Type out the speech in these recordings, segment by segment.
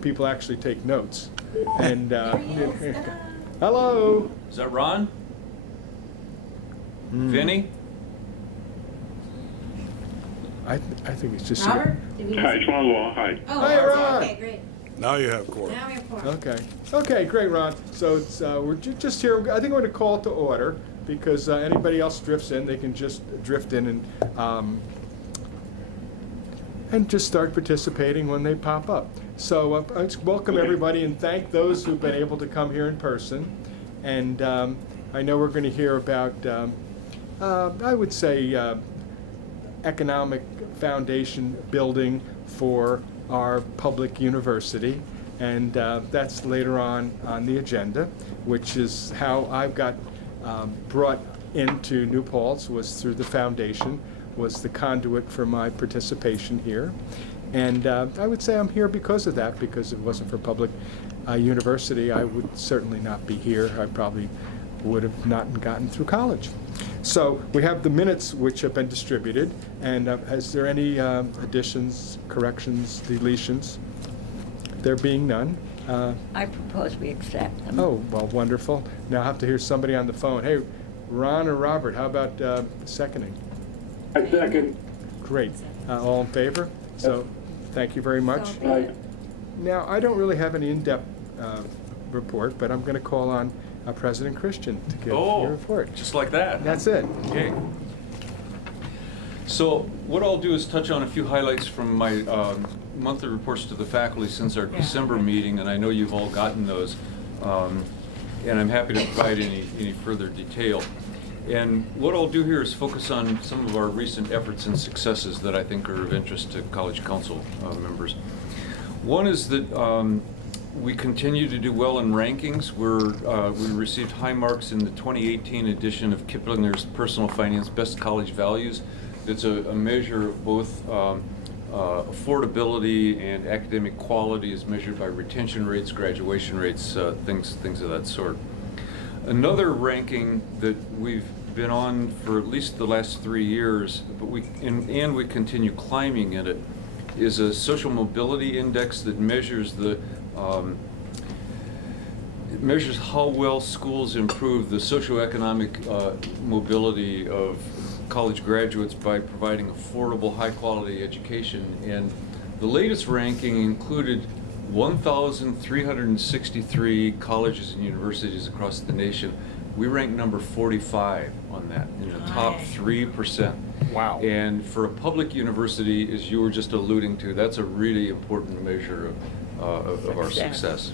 people actually take notes. And hello. Is that Ron? Vinny? I think it's just Robert? Did we Hi, it's Ron Law. Hi. Oh, Hi, Ron. okay, great. Now you have quorum. Now we have four. Okay, great, Ron. So it's we're just here. I think we're going to call it to order because anybody else drifts in, they can just drift in and just start participating when they pop up. So let's welcome everybody and thank those who've been able to come here in person. And I know we're going to hear about, I would say, economic foundation building for our public university. And that's later on the agenda, which is how I've got brought into New Paltz, was through the foundation, was the conduit for my participation here. And I would say I'm here because of that, because if it wasn't for public university, I would certainly not be here. I probably would have not gotten through college. So we have the minutes which have been distributed, and is there any additions, corrections, deletions? There being none. I propose we accept them. Oh, well, wonderful. Now I have to hear somebody on the phone. Hey, Ron or Robert, how about seconding? I second. Great. All in favor? So, thank you very much. So be it. Now, I don't really have any in-depth report, but I'm going to call on President Christian to give your report. Just like that. That's it. Okay. So what I'll do is touch on a few highlights from my monthly reports to the faculty since our December meeting, and I know you've all gotten those, and I'm happy to provide any further detail. And what I'll do here is focus on some of our recent efforts and successes that I think are of interest to College Council members. One is that we continue to do well in rankings. We received high marks in the 2018 edition of Kiplinger's Personal Finance Best College Values. It's a measure of both affordability and academic quality as measured by retention rates, graduation rates, things of that sort. Another ranking that we've been on for at least the last 3 years, but we continue climbing in it, is a social mobility index that measures measures how well schools improve the socioeconomic mobility of college graduates by providing affordable, high-quality education. And the latest ranking included 1,363 colleges and universities across the nation. We ranked number 45 on that, in the top 3%. Wow. And for a public university, as you were just alluding to, that's a really important measure of our success.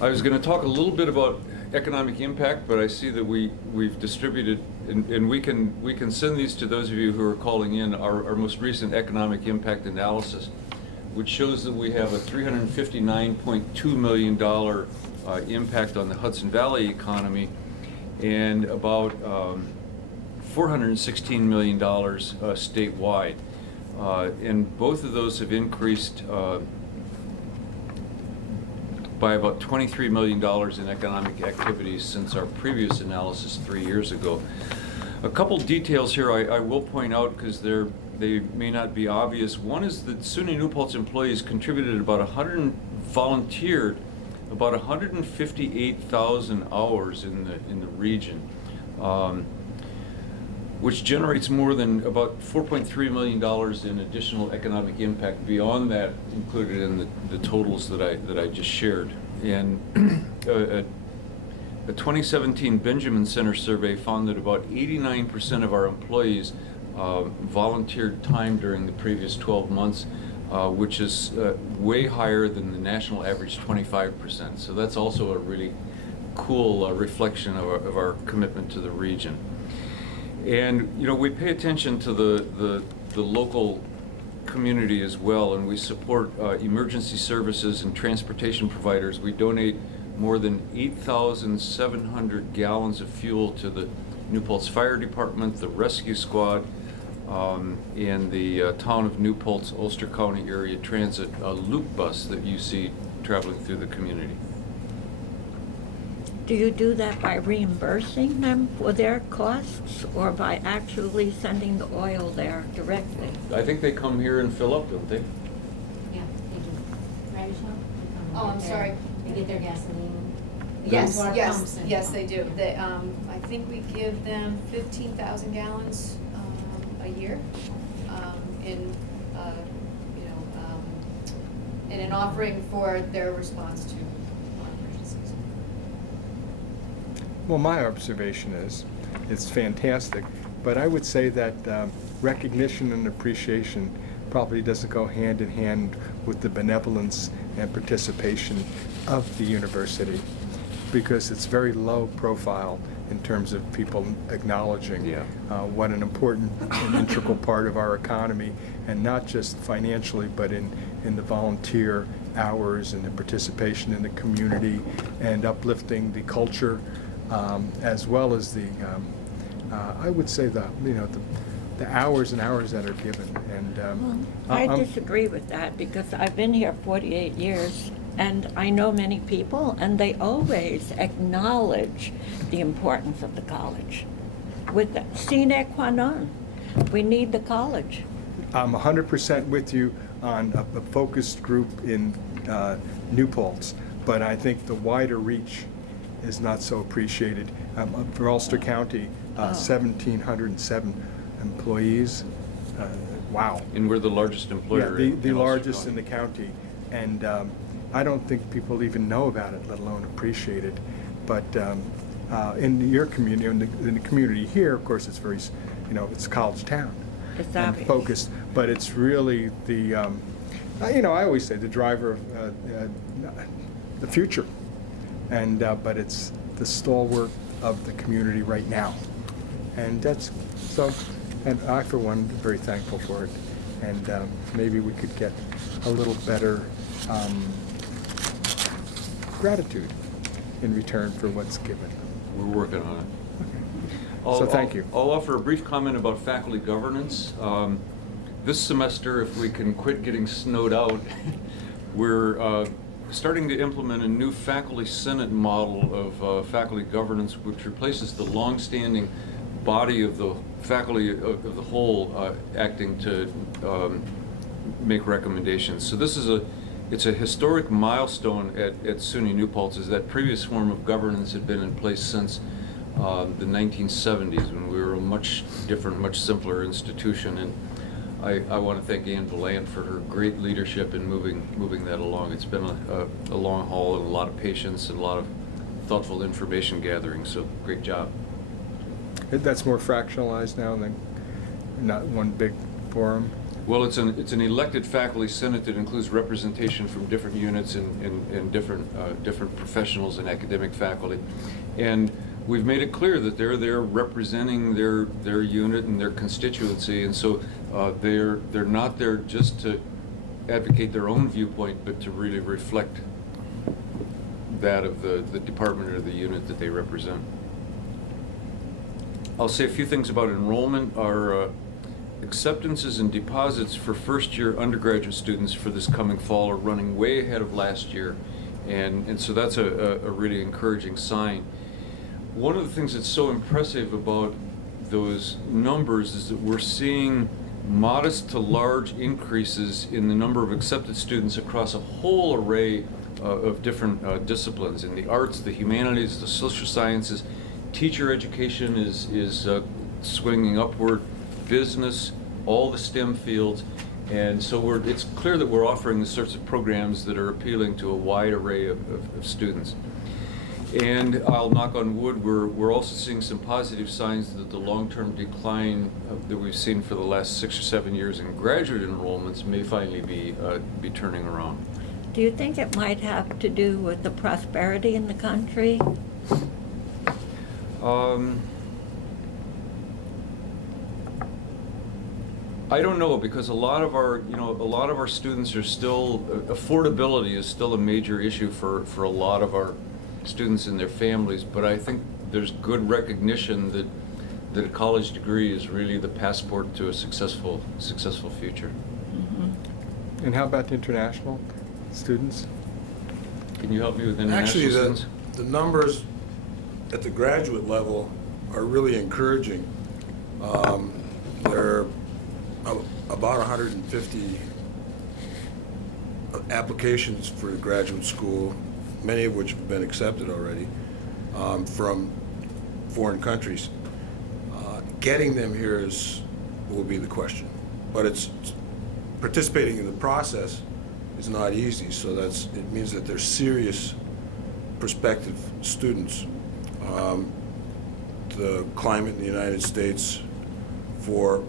I was going to talk a little bit about economic impact, but I see that we've distributed, and we can send these to those of you who are calling in, our most recent economic impact analysis, which shows that we have a $359.2 million impact on the Hudson Valley economy, and about $416 million statewide. And both of those have increased by about $23 million in economic activities since our previous analysis 3 years ago. A couple details here I will point out because they may not be obvious. One is that SUNY New Paltz employees contributed volunteered about 158,000 hours in the region, which generates more than about $4.3 million in additional economic impact beyond that included in the totals that I just shared. And a 2017 Benjamin Center survey found that about 89% of our employees volunteered time during the previous 12 months, which is way higher than the national average 25%. So that's also a really cool reflection of our commitment to the region. And we pay attention to the local community as well, and we support emergency services and transportation providers. We donate more than 8,700 gallons of fuel to the New Paltz Fire Department, the Rescue Squad, and the Town of New Paltz, Ulster County Area Transit loop bus that you see traveling through the community. Do you do that by reimbursing them for their costs or by actually sending the oil there directly? I think they come here and fill up, don't they? Yeah, they do. Right shop? They come Oh, and I'm get sorry. They get their gasoline. They Yes, use water yes, pumps and- yes, they do. They, I think we give them 15,000 gallons, a year, in, you know, in an offering for their response to emergencies. Well, my observation is, it's fantastic, but I would say that recognition and appreciation probably doesn't go hand in hand with the benevolence and participation of the university, because it's very low profile in terms of people acknowledging Yeah. what an important and integral part of our economy, and not just financially, but in the volunteer hours and the participation in the community and uplifting the culture, as well as the, I would say the hours and hours that are given. And Well, I I'm- disagree with that because I've been here 48 years and I know many people and they always acknowledge the importance of the college. With the sine qua non, we need the college. I'm 100% with you on a focused group in New Paltz, but I think the wider reach is not so appreciated. For Ulster County, 1,707 employees. Wow. And we're the largest Yeah, employer. the in Ulster largest in County. the county. And I don't think people even know about it, let alone appreciate it. But in your community, in the community here, of course, it's very, it's a college town. It's And obvious. focused, but it's really the, I always say the driver of the future. And, but it's the stalwart of the community right now. And that's, so, and I, for one, am very thankful for it. And maybe we could get a little better gratitude in return for what's given. We're working on it. So thank you. I'll offer a brief comment about faculty governance. This semester, if we can quit getting snowed out, we're starting to implement a new faculty senate model of faculty governance, which replaces the longstanding body of the faculty of the whole acting to make recommendations. So this is it's a historic milestone at SUNY New Paltz, as that previous form of governance had been in place since the 1970s, when we were a much different, much simpler institution. And I want to thank Anne Valant for her great leadership in moving that along. It's been a long haul and a lot of patience and a lot of thoughtful information gathering, so great job. That's more fractionalized now than not one big forum. Well, it's an elected faculty senate that includes representation from different units and different professionals and academic faculty. And we've made it clear that they're there representing their unit and their constituency, and so they're not there just to advocate their own viewpoint, but to really reflect that of the department or the unit that they represent. I'll say a few things about enrollment. Our acceptances and deposits for first-year undergraduate students for this coming fall are running way ahead of last year, and so that's a really encouraging sign. One of the things that's so impressive about those numbers is that we're seeing modest to large increases in the number of accepted students across a whole array of different disciplines. In the arts, the humanities, the social sciences, teacher education is swinging upward, business, all the STEM fields. And so it's clear that we're offering the sorts of programs that are appealing to a wide array of students. And I'll knock on wood, we're also seeing some positive signs that the long-term decline that we've seen for the last 6 or 7 years in graduate enrollments may finally be turning around. Do you think it might have to do with the prosperity in the country? I don't know, because a lot of our students are still, affordability is still a major issue for a lot of our students and their families, but I think there's good recognition that a college degree is really the passport to a successful future. Mm-hmm. And how about the international students? Can you help me with international Actually, students? the numbers at the graduate level are really encouraging. There are about 150 applications for graduate school, many of which have been accepted already, from foreign countries. Getting them here will be the question. But participating in the process is not easy, so it means that they're serious prospective students. The climate in the United States for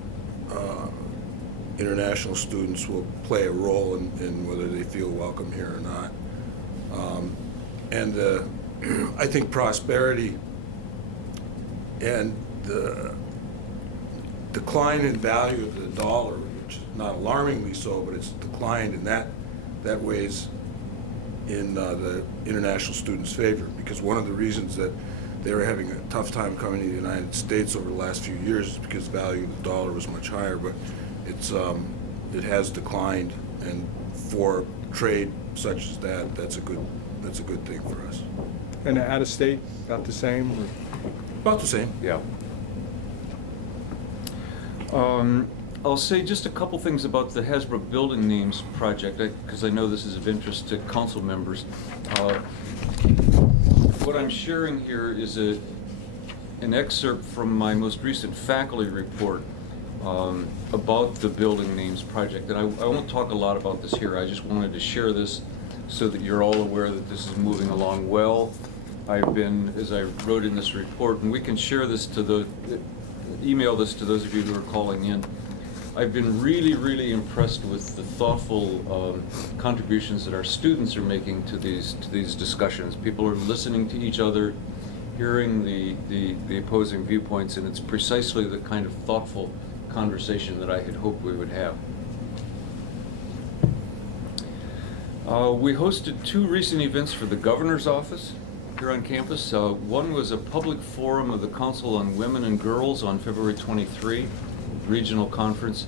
international students will play a role in whether they feel welcome here or not. And I think prosperity and the decline in value of the dollar, which is not alarmingly so, but it's declined, and that weighs in the international students' favor, because one of the reasons that they were having a tough time coming to the United States over the last few years is because the value of the dollar was much higher, but it has declined, and for trade such as that's a good thing for us. And out of state, about the same? About the same. Yeah. I'll say just a couple things about the Hasbrook Building Names project, because I know this is of interest to council members. What I'm sharing here is an excerpt from my most recent faculty report about the Building Names project. And I won't talk a lot about this here. I just wanted to share this so that you're all aware that this is moving along well. I've been, as I wrote in this report, and we can share this email this to those of you who are calling in. I've been really, really impressed with the thoughtful contributions that our students are making to these discussions. People are listening to each other, hearing the opposing viewpoints, and it's precisely the kind of thoughtful conversation that I had hoped we would have. We hosted 2 recent events for the governor's office here on campus. One was a public forum of the Council on Women and Girls on February 23, regional conference.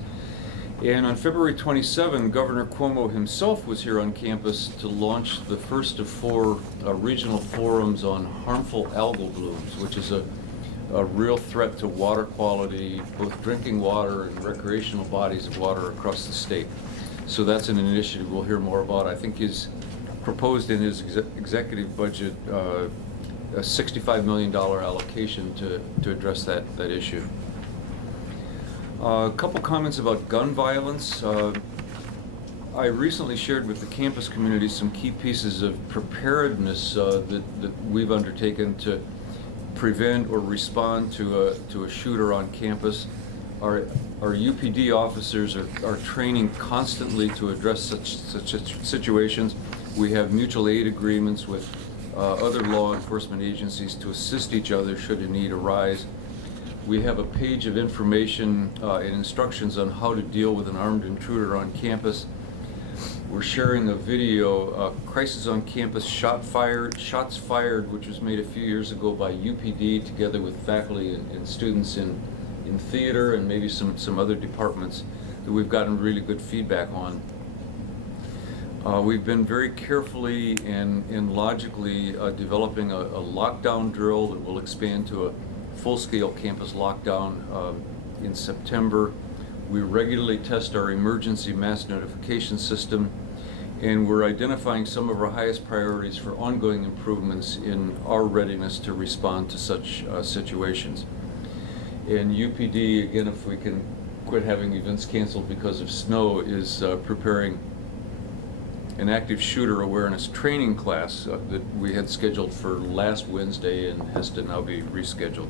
And on February 27, Governor Cuomo himself was here on campus to launch the first of 4 regional forums on harmful algal blooms, which is a real threat to water quality, both drinking water and recreational bodies of water across the state. So that's an initiative we'll hear more about. I think he's proposed in his executive budget a $65 million allocation to address that issue. A couple comments about gun violence. I recently shared with the campus community some key pieces of preparedness that we've undertaken to prevent or respond to a shooter on campus. Our UPD officers are training constantly to address such situations. We have mutual aid agreements with other law enforcement agencies to assist each other should a need arise. We have a page of information and instructions on how to deal with an armed intruder on campus. We're sharing a video, Crisis on Campus Shots Fired, which was made a few years ago by UPD together with faculty and students in theater and maybe some other departments that we've gotten really good feedback on. We've been very carefully and logically developing a lockdown drill that will expand to a full-scale campus lockdown in September. We regularly test our emergency mass notification system, and we're identifying some of our highest priorities for ongoing improvements in our readiness to respond to such situations. And UPD, again, if we can quit having events canceled because of snow, is preparing an active shooter awareness training class that we had scheduled for last Wednesday and has to now be rescheduled.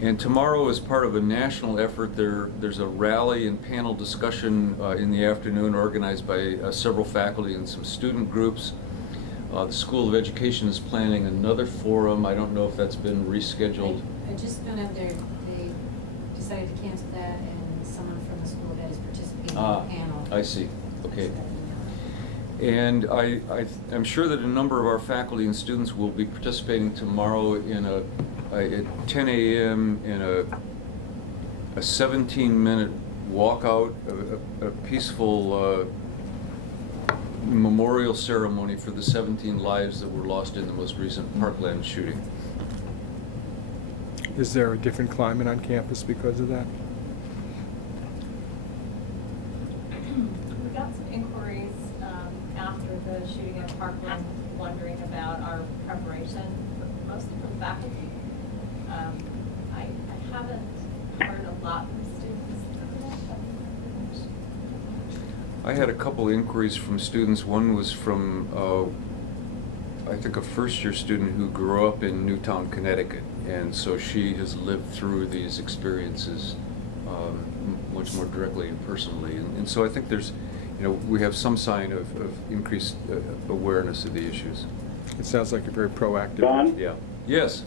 And tomorrow, as part of a national effort, there's a rally and panel discussion in the afternoon organized by several faculty and some student groups. The School of Education is planning another forum. I don't know if that's been rescheduled. I just found out they decided to cancel that, and someone from the School of Ed is participating in the panel. I see. Okay. And I'm sure that a number of our faculty and students will be participating tomorrow in at 10 a.m. in a 17-minute walkout, a peaceful memorial ceremony for the 17 lives that were lost in the most recent Parkland shooting. Is there a different climate on campus because of that? We got some inquiries at Parkland wondering about our preparation, mostly from faculty. I haven't heard a lot from students about that. I had a couple inquiries from students. One was from, I think, a first-year student who grew up in Newtown, Connecticut, and so she has lived through these experiences much more directly and personally. And so I think there's, we have some sign of increased awareness of the issues. It sounds like you're very proactive. Don? Yeah. Yes.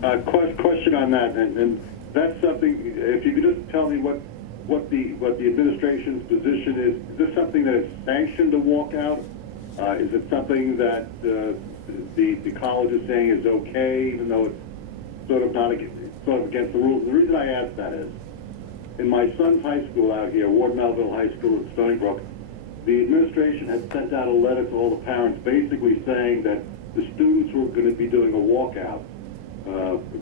Question on that, and that's something, if you could just tell me what the administration's position is this something that is sanctioned to walk out? Is it something that the college is saying is okay, even though it's sort of against the rules? The reason I ask that is, in my son's high school out here, Ward Melville High School in Stony Brook, the administration had sent out a letter to all the parents basically saying that the students were going to be doing a walkout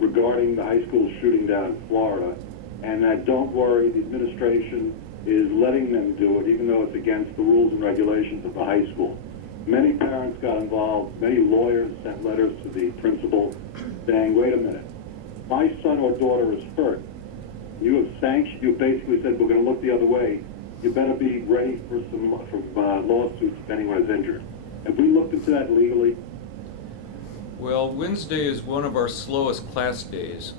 regarding the high school shooting down in Florida, and that don't worry, the administration is letting them do it, even though it's against the rules and regulations of the high school. Many parents got involved, many lawyers sent letters to the principal saying, wait a minute, my son or daughter is hurt. You have sanctioned, you basically said we're going to look the other way. You better be ready for some lawsuits if anyone is injured. Have we looked into that legally? Well, Wednesday is one of our slowest class days,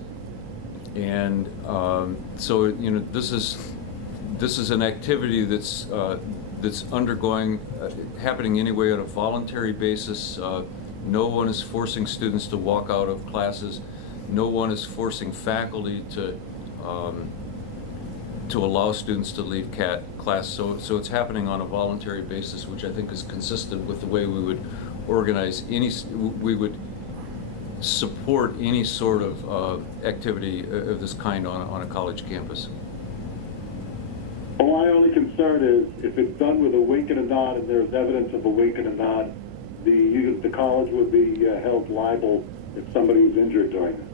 and so this is an activity that's undergoing happening anyway on a voluntary basis. No one is forcing students to walk out of classes. No one is forcing faculty to allow students to leave class. So it's happening on a voluntary basis, which I think is consistent with the way we would organize we would support any sort of activity of this kind on a college campus. Well, my only concern is if it's done with a wink and a nod, and there's evidence of a wink and a nod, the college would be held liable if somebody was injured during this.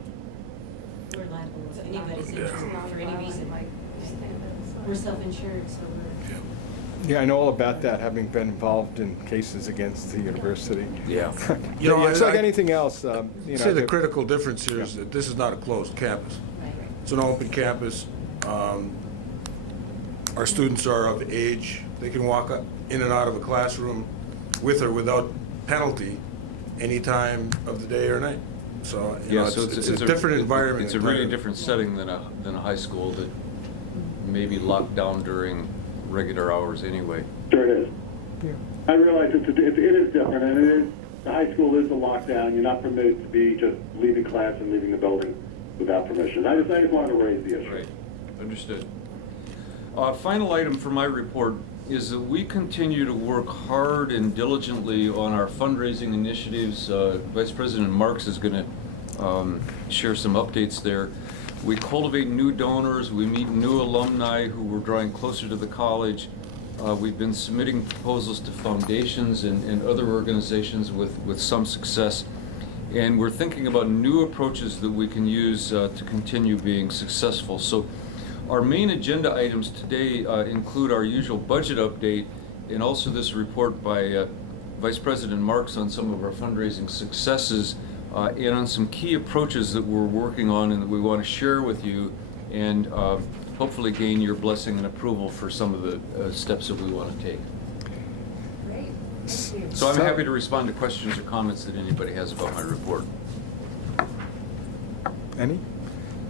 We're liable if anybody's injured for any reason. We're self-insured, so we're. Yeah, I know all about that, having been involved in cases against the university. Yeah. It's like anything else. I'd say the critical difference here is that this is not a closed campus. Right. It's an open campus. Our students are of age. They can walk in and out of a classroom with or without penalty any time of the day or night. So, it's a different environment. It's a really different setting than a high school that may be locked down during regular hours anyway. Sure it is. Yeah. I realize it is different, and it is, the high school is a lockdown. You're not permitted to be just leaving class and leaving the building without permission. I just wanted to raise the issue. Right, understood. Final item for my report is that we continue to work hard and diligently on our fundraising initiatives. Vice President Marks is going to share some updates there. We cultivate new donors, we meet new alumni who we're drawing closer to the college. We've been submitting proposals to foundations and other organizations with some success. And we're thinking about new approaches that we can use to continue being successful. So our main agenda items today include our usual budget update and also this report by Vice President Marks on some of our fundraising successes and on some key approaches that we're working on and that we want to share with you and hopefully gain your blessing and approval for some of the steps that we want to take. Great, thank you. So I'm happy to respond to questions or comments that anybody has about my report. Any?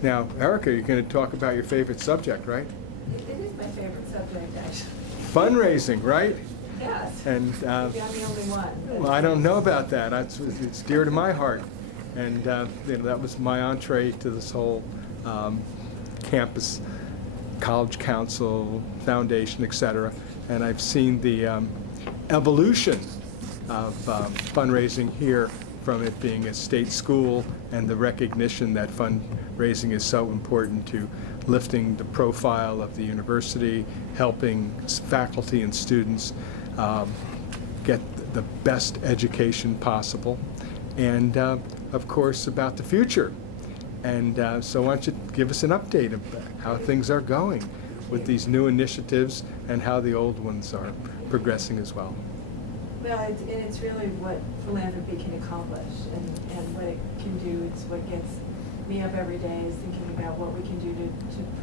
Now, Erica, you're going to talk about your favorite subject, right? It is my favorite subject, actually. Fundraising, right? Yes. And Maybe I'm the only one. well, I don't know about that. It's dear to my heart, and that was my entree to this whole campus, college council, foundation, etc. And I've seen the evolution of fundraising here, from it being a state school and the recognition that fundraising is so important to lifting the profile of the university, helping faculty and students get the best education possible, and of course about the future. And so why don't you give us an update of how things are going with these new initiatives and how the old ones are progressing as well. Well, it's really what philanthropy can accomplish and what it can do. It's what gets me up every day is thinking about what we can do to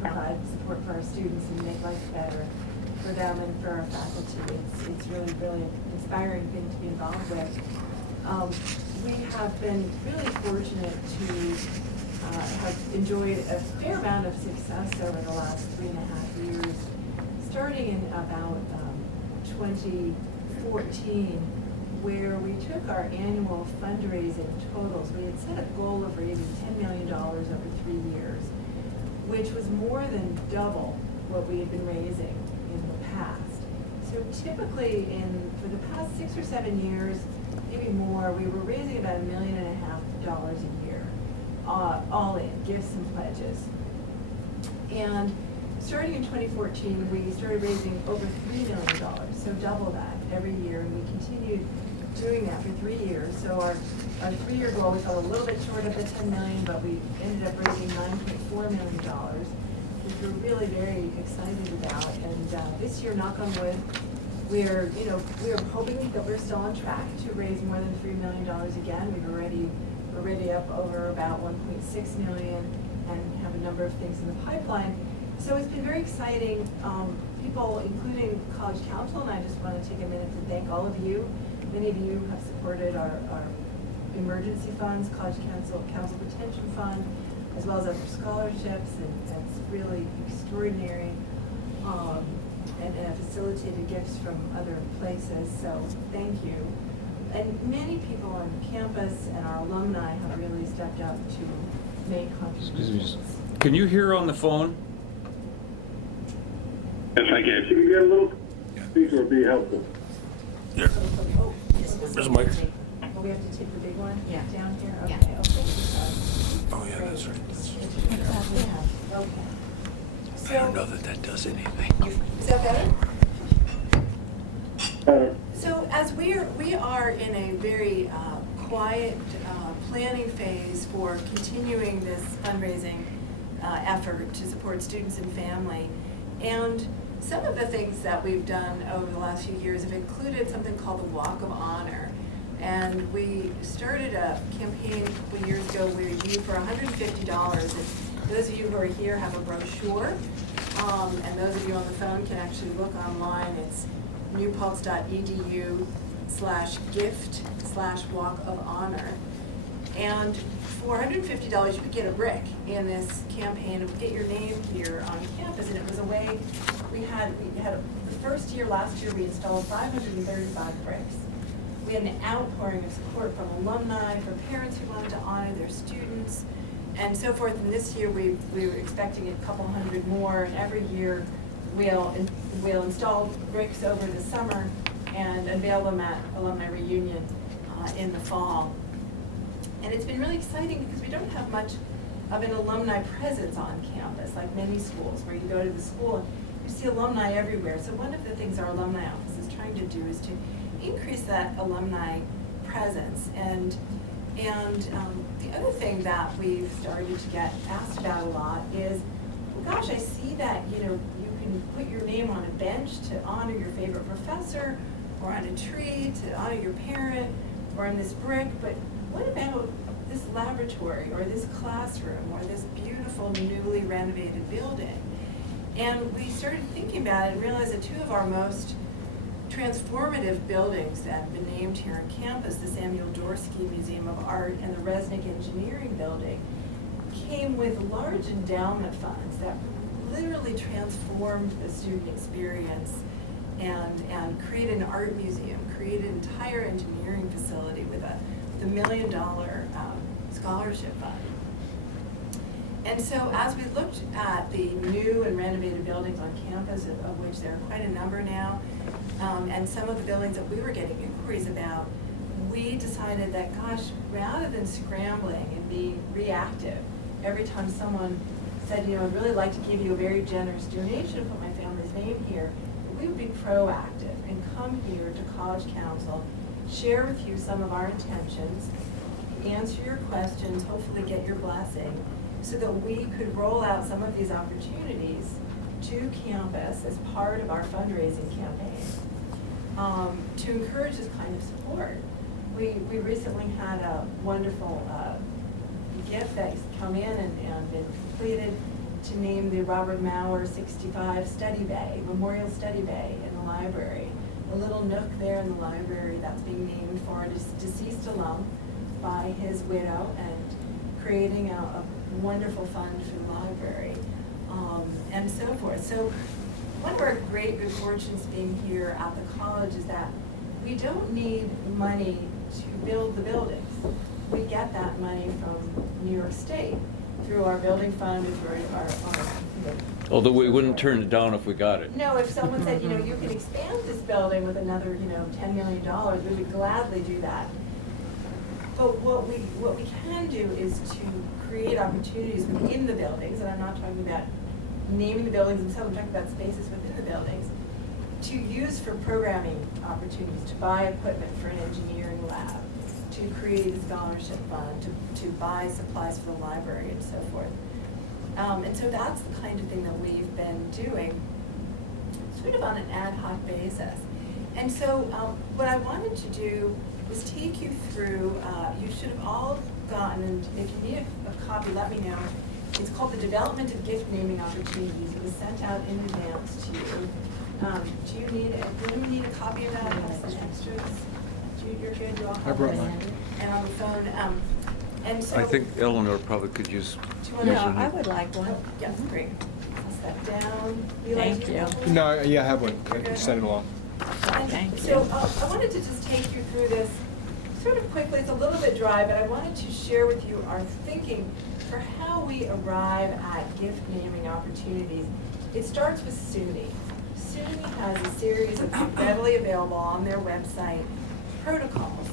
provide support for our students and make life better for them and for our faculty. It's really, really an inspiring thing to be involved with. We have been really fortunate to have enjoyed a fair amount of success over the last 3.5 years, starting in about 2014, where we took our annual fundraising totals. We had set a goal of raising $10 million over 3 years, which was more than double what we had been raising in the past. So typically for the past 6 or 7 years, maybe more, we were raising about $1.5 million a year, all in, gifts and pledges. And starting in 2014, we started raising over $3 million, so double that every year, and we continued doing that for 3 years. So our 3-year goal, we fell a little bit short of the $10 million, but we ended up raising $9.4 million, which we're really very excited about. And this year, knock on wood, we're hoping that we're still on track to raise more than $3 million again. We're already up over about $1.6 million and have a number of things in the pipeline. So it's been very exciting. People, including College Council, and I just want to take a minute to thank all of you. Many of you have supported our emergency funds, College Council Retention Fund, as well as other scholarships, and that's really extraordinary. And have facilitated gifts from other places, so thank you. And many people on campus and our alumni have really stepped up to make contributions. Can you hear on the phone? Yes, I can. If you can get a little speaker, would be helpful. Oh, Where's the mic? Well, we have to take the big one Yeah. down here? Yeah. Okay, okay. Oh, yeah, that's right. Okay. I don't know that does anything. Is that better? Better. So as we are in a very quiet planning phase for continuing this fundraising effort to support students and family, and some of the things that we've done over the last few years have included something called the Walk of Honor. And we started a campaign a couple years ago where you, for $150, and those of you who are here have a brochure, and those of you on the phone can actually look online. It's newpaltz.edu/gift/walk of honor. And for $150, you could get a brick in this campaign and get your name here on campus. And it was a way, we had the first year, last year, we installed 535 bricks. We had an outpouring of support from alumni, from parents who wanted to honor their students, and so forth. And this year, we were expecting a couple hundred more. And every year, we'll install bricks over the summer and unveil them at alumni reunion in the fall. And it's been really exciting because we don't have much of an alumni presence on campus, like many schools, where you go to the school and you see alumni everywhere. So one of the things our alumni office is trying to do is to increase that alumni presence. And the other thing that we've started to get asked about a lot is, well, gosh, I see that, you can put your name on a bench to honor your favorite professor, or on a tree to honor your parent, or on this brick, but what about this laboratory, or this classroom, or this beautiful newly renovated building? And we started thinking about it and realized that two of our most transformative buildings that have been named here on campus, the Samuel Dorsky Museum of Art and the Resnick Engineering Building, came with large endowment funds that literally transformed the student experience and created an art museum, created an entire engineering facility with a $1 million scholarship fund. And so as we looked at the new and renovated buildings on campus, of which there are quite a number now, and some of the buildings that we were getting inquiries about, we decided that, gosh, rather than scrambling and being reactive every time someone said, I'd really like to give you a very generous donation and put my family's name here, we would be proactive and come here to College Council, share with you some of our intentions, answer your questions, hopefully get your blessing, so that we could roll out some of these opportunities to campus as part of our fundraising campaign. to encourage this kind of support. We recently had a wonderful gift that's come in and been completed to name the Robert Mauer 65 Study Bay, Memorial Study Bay in the library. A little nook there in the library that's being named for a deceased alum by his widow, and creating a wonderful fund for the library, and so forth. So one of our great good fortunes being here at the college is that we don't need money to build the buildings. We get that money from New York State through our building fund and through our Although we wouldn't turn it down if we got it. No, if someone said, you can expand this building with another, $10 million, we would gladly do that. But what we can do is to create opportunities within the buildings, and I'm not talking about naming the buildings themselves, I'm talking about spaces within the buildings, to use for programming opportunities, to buy equipment for an engineering lab, to create a scholarship fund, to buy supplies for the library and so forth. And so that's the kind of thing that we've been doing sort of on an ad hoc basis. And so what I wanted to do was take you through, you should have all gotten, and if you need a copy, let me know. It's called the Development of Gift Naming Opportunities. It was sent out in advance to you. Do you need a copy of that? I have some extras. You're good, you all have I brought it. mine. And on the phone, and so. I think Eleanor probably could use. Do you want to? No, I would like one. Yeah, great. I'll step down. Thank you. No, yeah, I have one. I can send it along. Thank So you. I wanted to just take you through this sort of quickly. It's a little bit dry, but I wanted to share with you our thinking for how we arrive at gift naming opportunities. It starts with SUNY. SUNY has a series of readily available on their website protocols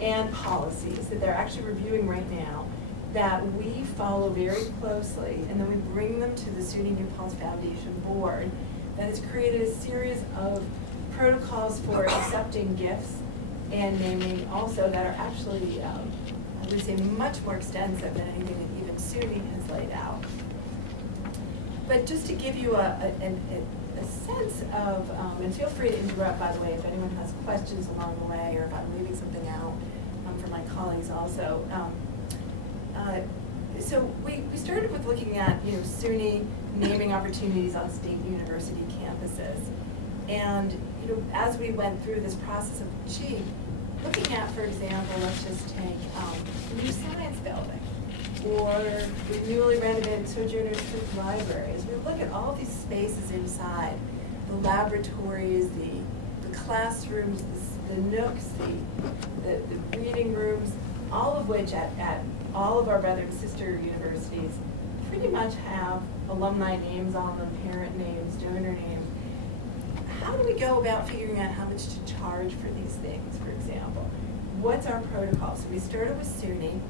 and policies that they're actually reviewing right now that we follow very closely, and then we bring them to the SUNY New Paltz Foundation board that has created a series of protocols for accepting gifts and naming also that are actually, I would say, much more extensive than anything that even SUNY has laid out. But just to give you a sense of, and feel free to interrupt, by the way, if anyone has questions along the way or if I'm leaving something out for my colleagues also. So we started with looking at SUNY naming opportunities on state university campuses. And as we went through this process of, looking at, for example, let's just take the new science building or the newly renovated Sojourner Truth Library. As we look at all these spaces inside, the laboratories, the classrooms, the nooks, the reading rooms, all of which at all of our brother and sister universities pretty much have alumni names on them, parent names, donor names. How do we go about figuring out how much to charge for these things, for example? What's our protocol? So we started with SUNY,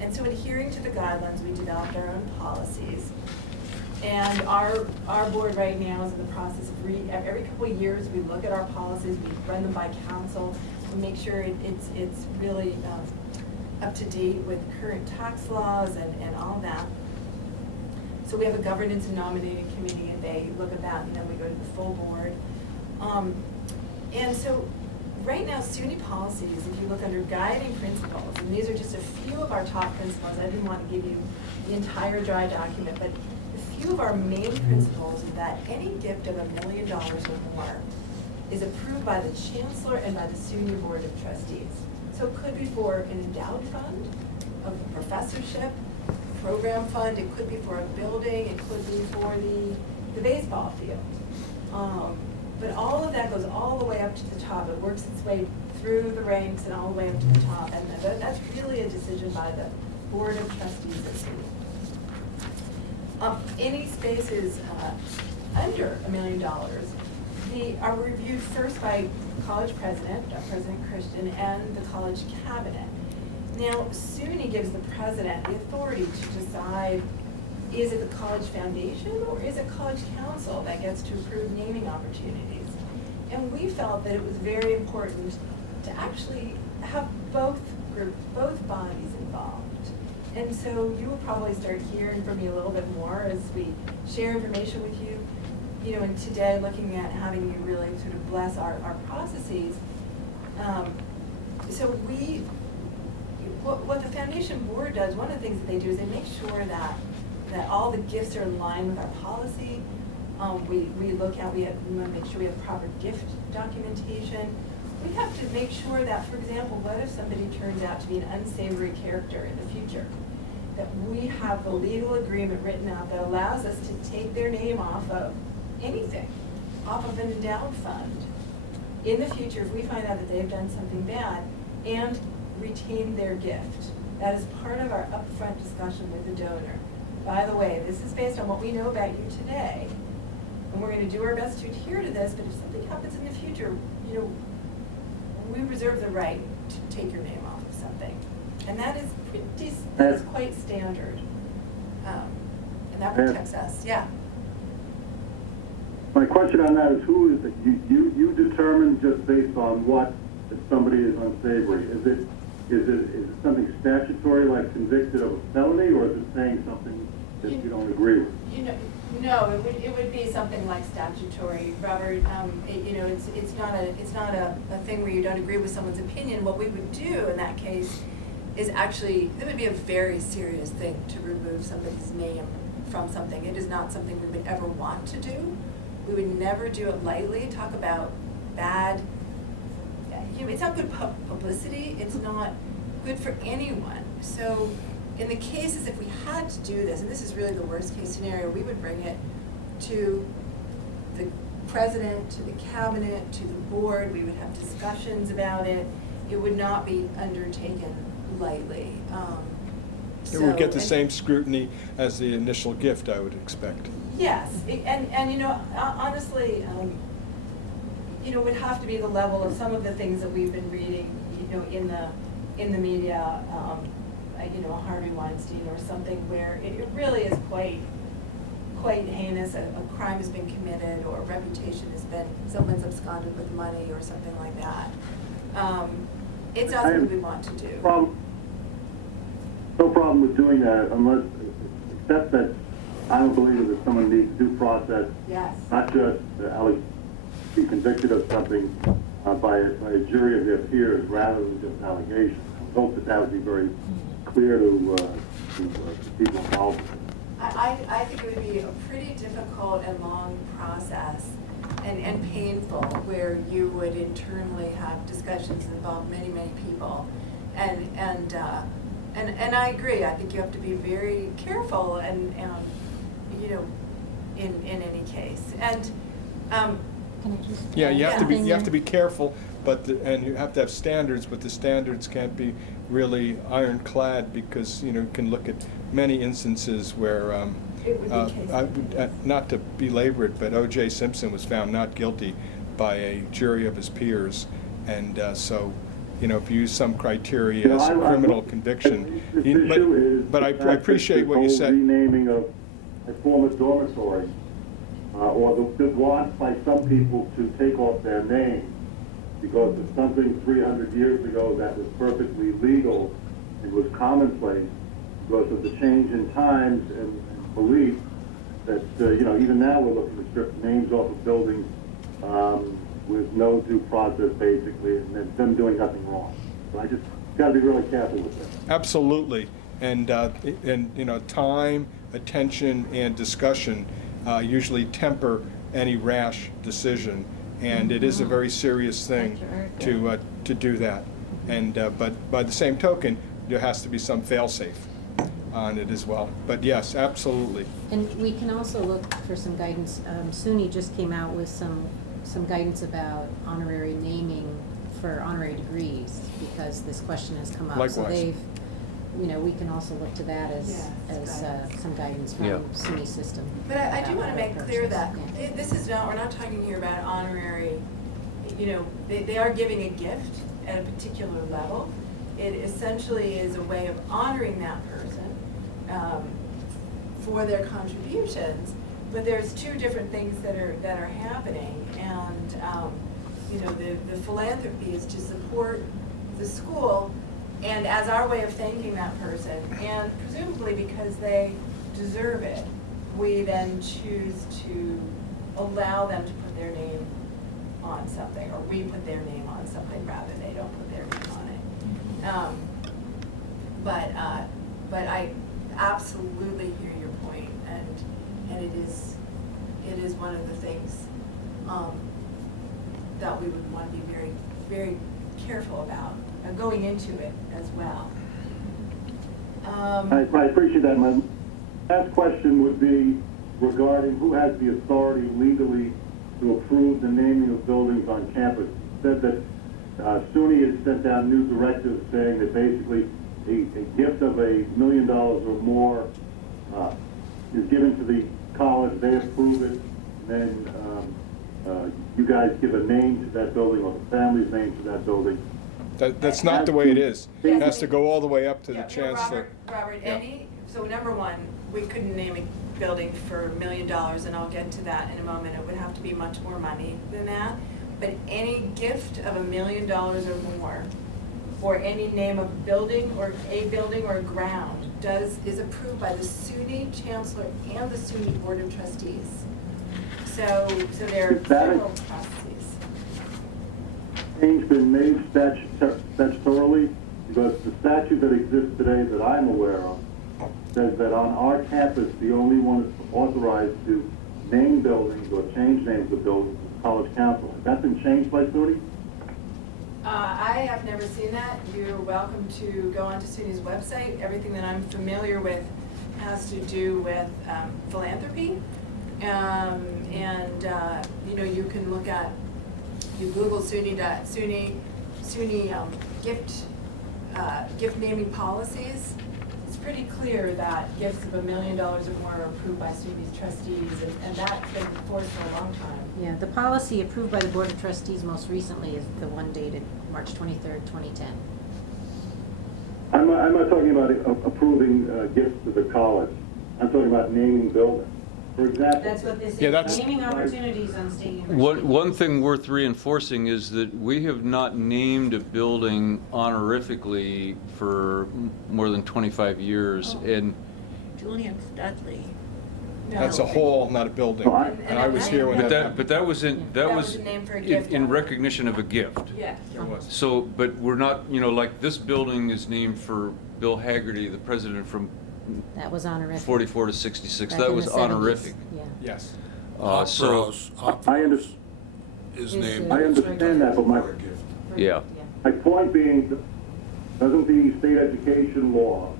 and so adhering to the guidelines, we developed our own policies. And our board right now is in the process of every couple of years, we look at our policies, we run them by council, we make sure it's really up to date with current tax laws and all that. So we have a governance and nominating committee, and they look at that, and then we go to the full board. And so right now, SUNY policies, if you look under guiding principles, and these are just a few of our top principles, I didn't want to give you the entire dry document, but a few of our main principles is that any gift of $1 million or more is approved by the chancellor and by the SUNY Board of Trustees. So it could be for an endowed fund, a professorship, program fund, it could be for a building, it could be for the baseball field. But all of that goes all the way up to the top. It works its way through the ranks and all the way up to the top. And that's really a decision by the Board of Trustees at SUNY. Any spaces under $1 million are reviewed first by college president, President Christian, and the college cabinet. Now, SUNY gives the president the authority to decide, is it the college foundation or is it college council that gets to approve naming opportunities? And we felt that it was very important to actually have both groups, both bodies involved. And so you will probably start hearing from me a little bit more as we share information with you. you know, and today looking at having you really sort of bless our processes. So what the foundation board does, one of the things that they do is they make sure that all the gifts are in line with our policy. We look at, we want to make sure we have proper gift documentation. We have to make sure that, for example, what if somebody turns out to be an unsavory character in the future? That we have the legal agreement written out that allows us to take their name off of anything, off of an endowed fund. In the future, if we find out that they've done something bad, and retain their gift. That is part of our upfront discussion with the donor. By the way, this is based on what we know about you today, and we're going to do our best to adhere to this, but if something happens in the future, you know, we reserve the right to take your name off of something. And that is quite standard. And that protects us, yeah. My question on that is, who is it? You determine just based on what, if somebody is unsavory. Is it something statutory, like convicted of a felony, or is it saying something that you don't agree with? You know, no, it would be something like statutory, Robert. You know, it's not a thing where you don't agree with someone's opinion. What we would do in that case is actually, it would be a very serious thing to remove somebody's name from something. It is not something we would ever want to do. We would never do it lightly. Talk about bad, you know, it's not good publicity. It's not good for anyone. So in the cases, if we had to do this, and this is really the worst case scenario, we would bring it to the president, to the cabinet, to the board. We would have discussions about it. It would not be undertaken lightly. It would get the same scrutiny as the initial gift, I would expect. Yes, and you know, honestly, you know, it would have to be the level of some of the things that we've been reading, you know, in the media, you know, Harvey Weinstein or something, where it really is quite heinous. A crime has been committed, or a reputation has been, someone's absconded with money or something like that. It's not something we want to do. No problem with doing that, unless, except that I don't believe that someone needs due process. Yes. Not just be convicted of something by a jury of their peers, rather than just allegations. I hope that would be very clear to people involved. I think it would be a pretty difficult and long process, and painful, where you would internally have discussions involve many people, and I agree. I think you have to be very careful, and you know, in any case, and Can I just Yeah, add you have to be, something you have there? to be careful, and you have to have standards, but the standards can't be really ironclad, because, you know, you can look at many instances where, it would be case. not to belabor it, but O.J. Simpson was found not guilty by a jury of his peers, and so, you know, if you use some criteria as a criminal conviction, but I appreciate what you said. Renaming of a former dormitory, or the want by some people to take off their name because of something 300 years ago that was perfectly legal and was commonplace, because of the change in times and belief that, you know, even now we're looking to strip names off of buildings with no due process, basically, and them doing nothing wrong. So I just got to be really careful with that. Absolutely, and you know, time, attention, and discussion usually temper any rash decision, and it is a very serious thing to do that. And but by the same token, there has to be some fail-safe on it as well. But yes, absolutely. And we can also look for some guidance. SUNY just came out with some guidance about honorary naming for honorary degrees, because this question has come up. So Likewise. they've, you know, we can also look to that Yes, guidance. some guidance from Yeah. SUNY system. But I do about want to how make to clear approach that this. Yeah. this is not, we're not talking here about honorary, you know, they are giving a gift at a particular level. It essentially is a way of honoring that person for their contributions, but there's two different things that are happening, and you know, the philanthropy is to support the school, and as our way of thanking that person, and presumably because they deserve it, we then choose to allow them to put their name on something, or we put their name on something rather than they don't put their name on it. But I absolutely hear your point, and it is one of the things that we would want to be very, very careful about going into it as well. I appreciate that. My last question would be regarding who has the authority legally to approve the naming of buildings on campus. You said that SUNY has sent out new directives saying that basically a gift of $1 million or more is given to the college, they approve it, then you guys give a name to that building or the family's name to that building. That's not the way it is. It has to go all the way up to the Yeah, no, chancellor. Robert, Yeah. so number one, we couldn't name a building for $1 million, and I'll get to that in a moment. It would have to be much more money than that. But any gift of $1 million or more, or any name of a building or ground, is approved by the SUNY chancellor and the SUNY board of trustees. So there are Is that several processes. Change been made statutorily, because the statute that exists today that I'm aware of says that on our campus, the only one that's authorized to name buildings or change names of buildings is college council. Has that been changed by SUNY? I have never seen that. You're welcome to go onto SUNY's website. Everything that I'm familiar with has to do with philanthropy. You can look at, you Google SUNY gift naming policies. It's pretty clear that gifts of $1 million or more are approved by SUNY's trustees, and that's been enforced for a long time. Yeah, the policy approved by the Board of Trustees most recently is the one dated March 23rd, 2010. I'm not talking about approving gifts to the college. I'm talking about naming buildings. For example. That's what this Yeah, is, that's- naming opportunities on state universities. One thing worth reinforcing is that we have not named a building honorifically for more than 25 years, and Julian Studley. No. That's a hall, not a building. No, And I was here when that happened. but that was That was a name for a gift. in recognition of a gift. Yeah. There was. So, but we're not, like this building is named for Bill Haggerty, the president from That was honorific. 44 to 66. Back That in was the 70s. honorific. Yeah. Yes. Opera So, House, I Opera under- House is Is named. the- I understand that, but for a gift. Yeah. my point being, doesn't the state education law,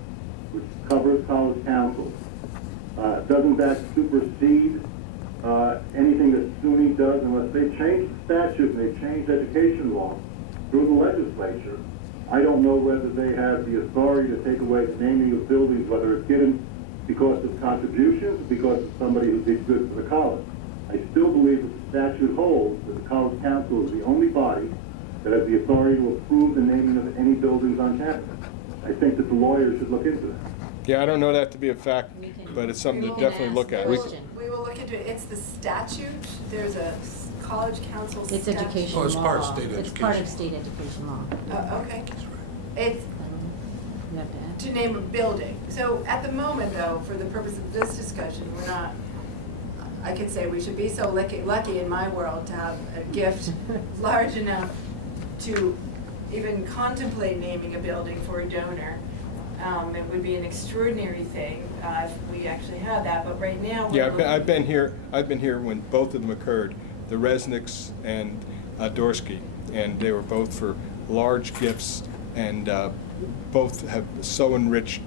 which covers college council, doesn't that supersede anything that SUNY does unless they change the statute and they change education law through the legislature? I don't know whether they have the authority to take away the naming of buildings, whether it's given because of contributions, because of somebody who did good for the college. I still believe that the statute holds that the college council is the only body that has the authority to approve the naming of any buildings on campus. I think that the lawyers should look into that. Yeah, I don't know that to be a fact, We can- but it's something we to can definitely ask look the at. question. We will look into it. It's the statute. There's a college council It's statute. education law. Oh, it's part of state It's part of education. state education law. Okay. It's You have to add. to name a building. So at the moment, though, for the purpose of this discussion, we're not, I could say we should be so lucky in my world to have a gift large enough to even contemplate naming a building for a donor. It would be an extraordinary thing if we actually had that, but right now. Yeah, we're I've been here when both of them occurred, the Resnicks and Dorsky, and they were both for large gifts, and both have so enriched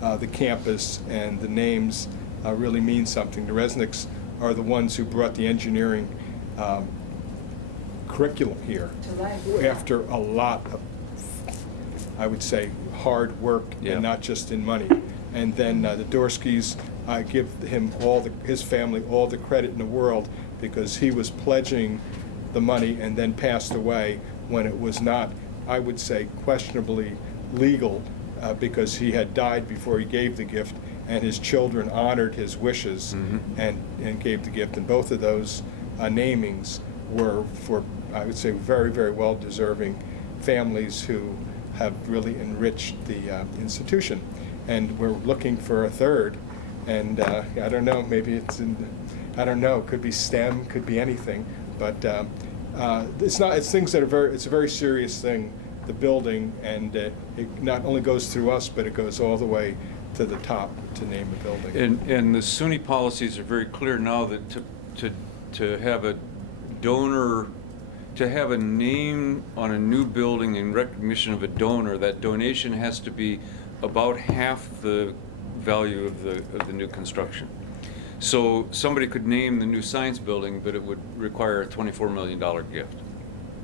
the campus, and the names really mean something. The Resnicks are the ones who brought the engineering curriculum here To life. after a lot of, I would say, hard work, Yeah. and not just in money. And then the Dorskys, I give him his family all the credit in the world, because he was pledging the money and then passed away when it was not, I would say, questionably legal, because he had died before he gave the gift, and his children honored his wishes and gave the gift. And both of those namings were for, I would say, very, very well-deserving families who have really enriched the institution. And we're looking for a third, and I don't know, maybe it's in, I don't know, could be STEM, could be anything, but it's not. It's things that are it's a very serious thing, the building, and it not only goes through us, but it goes all the way to the top to name a building. And the SUNY policies are very clear now that to have a donor, to have a name on a new building in recognition of a donor, that donation has to be about half the value of the new construction. So somebody could name the new science building, but it would require a $24 million gift.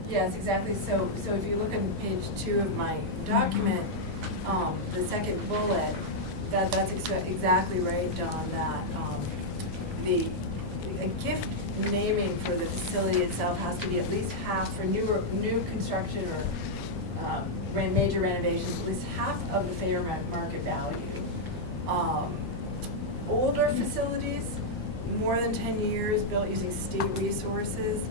Yes, exactly. So if you look on page 2 of my document, the second bullet, that's exactly right, John, that a gift naming for the facility itself has to be at least half for new construction or major renovations, at least half of the fair market value. Older facilities, more than 10 years, built using state resources,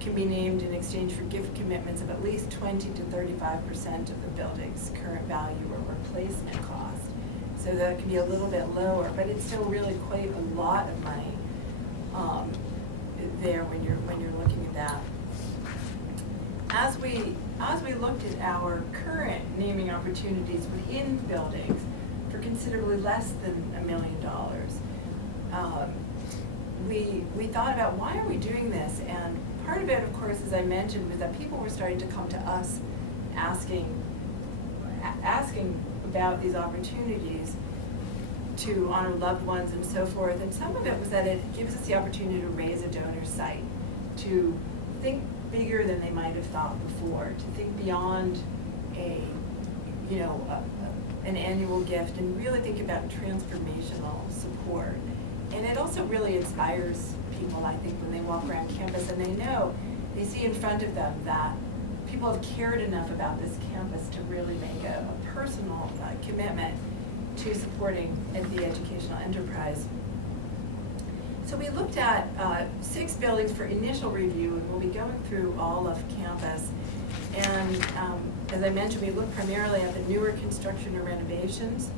can be named in exchange for gift commitments of at least 20 to 35% of the building's current value or replacement cost. So that can be a little bit lower, but it's still really quite a lot of money there when you're looking at that. As we looked at our current naming opportunities within buildings for considerably less than $1 million, we thought about why are we doing this? And part of it, of course, as I mentioned, was that people were starting to come to us asking about these opportunities to honor loved ones and so forth. And some of it was that it gives us the opportunity to raise a donor site, to think bigger than they might have thought before, to think beyond an annual gift and really think about transformational support. And it also really inspires people, I think, when they walk around campus and they see in front of them that people have cared enough about this campus to really make a personal commitment to supporting the educational enterprise. So we looked at 6 buildings for initial review, and we'll be going through all of campus. And as I mentioned, we looked primarily at the newer construction or renovations.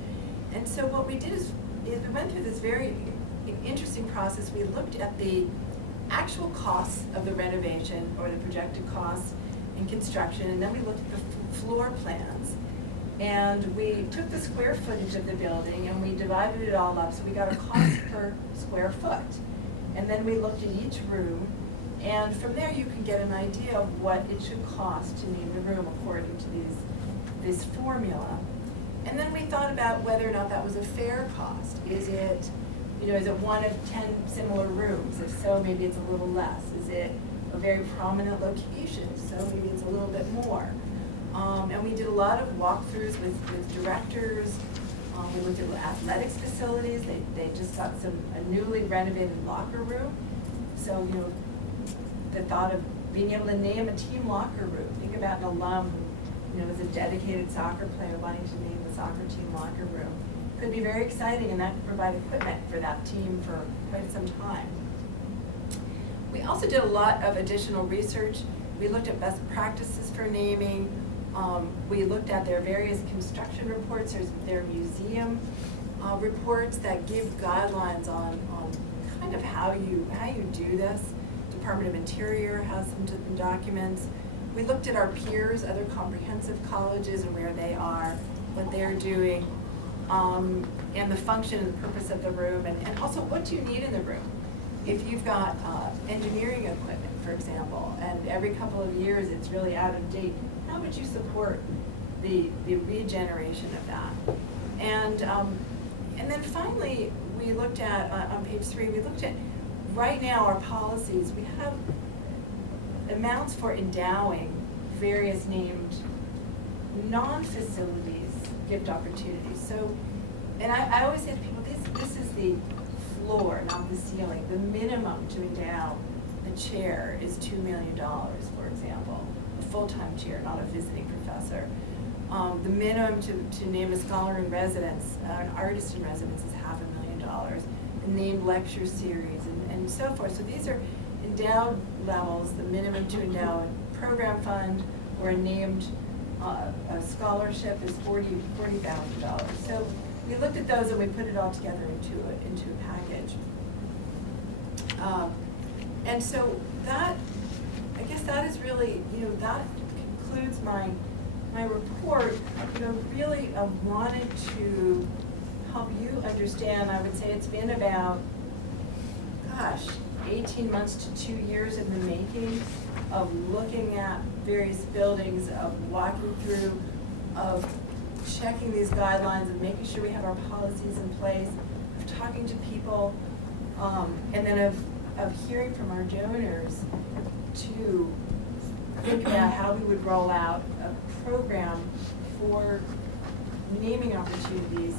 And so what we did is we went through this very interesting process. We looked at the actual costs of the renovation or the projected costs in construction, and then we looked at the floor plans. And we took the square footage of the building and we divided it all up, so we got a cost per square foot. And then we looked at each room, and from there you can get an idea of what it should cost to name the room according to this formula. And then we thought about whether or not that was a fair cost. Is it one of 10 similar rooms? If so, maybe it's a little less. Is it a very prominent location? So maybe it's a little bit more. And we did a lot of walkthroughs with directors. We looked at athletics facilities. They just got a newly renovated locker room. So, the thought of being able to name a team locker room. Think about an alum who, is a dedicated soccer player wanting to name the soccer team locker room. Could be very exciting, and that could provide equipment for that team for quite some time. We also did a lot of additional research. We looked at best practices for naming. We looked at their various construction reports. There's their museum reports that give guidelines on kind of how you do this. Department of Interior has some documents. We looked at our peers, other comprehensive colleges, and where they are, what they're doing, and the function and the purpose of the room, and also what do you need in the room. If you've got engineering equipment, for example, and every couple of years it's really out of date, how would you support the regeneration of that? And then finally, we looked at, on page 3, we looked at, right now our policies, we have amounts for endowing various named non-facilities gift opportunities. So, and I always say to people, this is the floor, not the ceiling. The minimum to endow a chair is $2 million, for example. A full-time chair, not a visiting professor. The minimum to name a scholar in residence, an artist in residence, is $500,000. A named lecture series, and so forth. So these are endowed levels. The minimum to endow a program fund or a named a scholarship is $40,000. So we looked at those and we put it all together into a package. And so that, I guess that is really, that concludes my report. Really wanted to help you understand. I would say it's been about, 18 months to 2 years in the making of looking at various buildings, of walking through, of checking these guidelines, of making sure we have our policies in place, of talking to people, and then of hearing from our donors to think about how we would roll out a program for naming opportunities.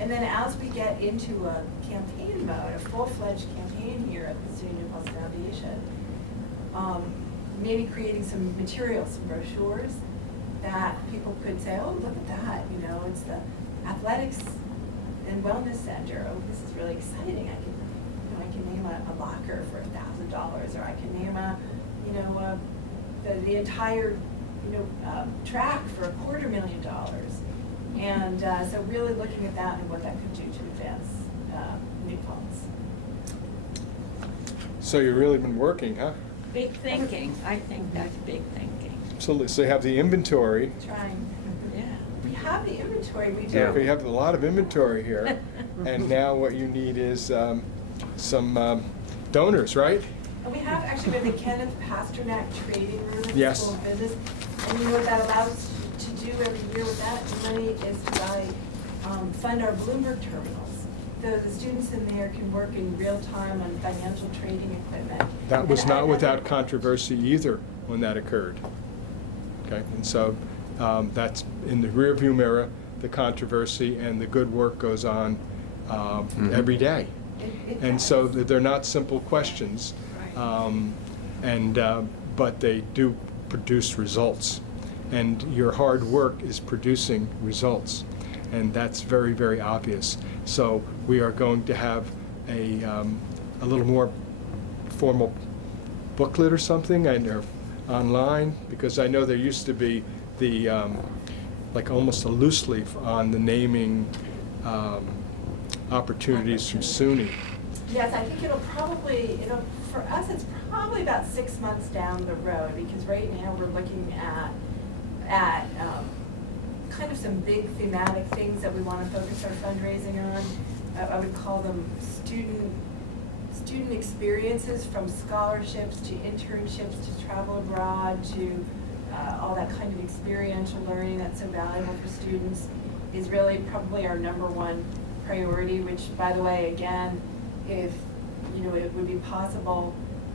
And then as we get into a campaign mode, a full-fledged campaign here at the SUNY New Paltz Foundation, maybe creating some materials, some brochures that people could say, oh, look at that, it's the Athletics and Wellness Center. Oh, this is really exciting. I can name a locker for $1,000, or I can name the entire track for $250,000. And so really looking at that and what that could do to advance New Paltz. So you've really been working, huh? Big thinking, I think that's big thinking. Absolutely. So you have the inventory. Trying. Yeah. We have the inventory, we do. Yeah, we have a lot of inventory here. And now what you need is some donors, right? And we have the Kenneth Pasternak Trading Room at the Yes. School of Business. And what that allows us to do every year with that money is to fund our Bloomberg terminals. So the students in there can work in real time on financial trading equipment. That was And not I- without controversy either when that occurred. Okay, and so that's in the rearview mirror, the controversy, and the good work goes on every day. It And does. so they're not simple questions, but they do produce results. And your hard work is producing results, and that's very, very obvious. So we are going to have a little more formal booklet or something, or online, because I know there used to be the like almost a loose leaf on the naming opportunities from SUNY. Yes, I think for us, it's probably about 6 months down the road, because right now we're looking at kind of some big thematic things that we want to focus our fundraising on. I would call them student experiences, from scholarships to internships to travel abroad to all that kind of experiential learning that's so valuable for students is really probably our #1 priority, which, by the way, again, if it would be possible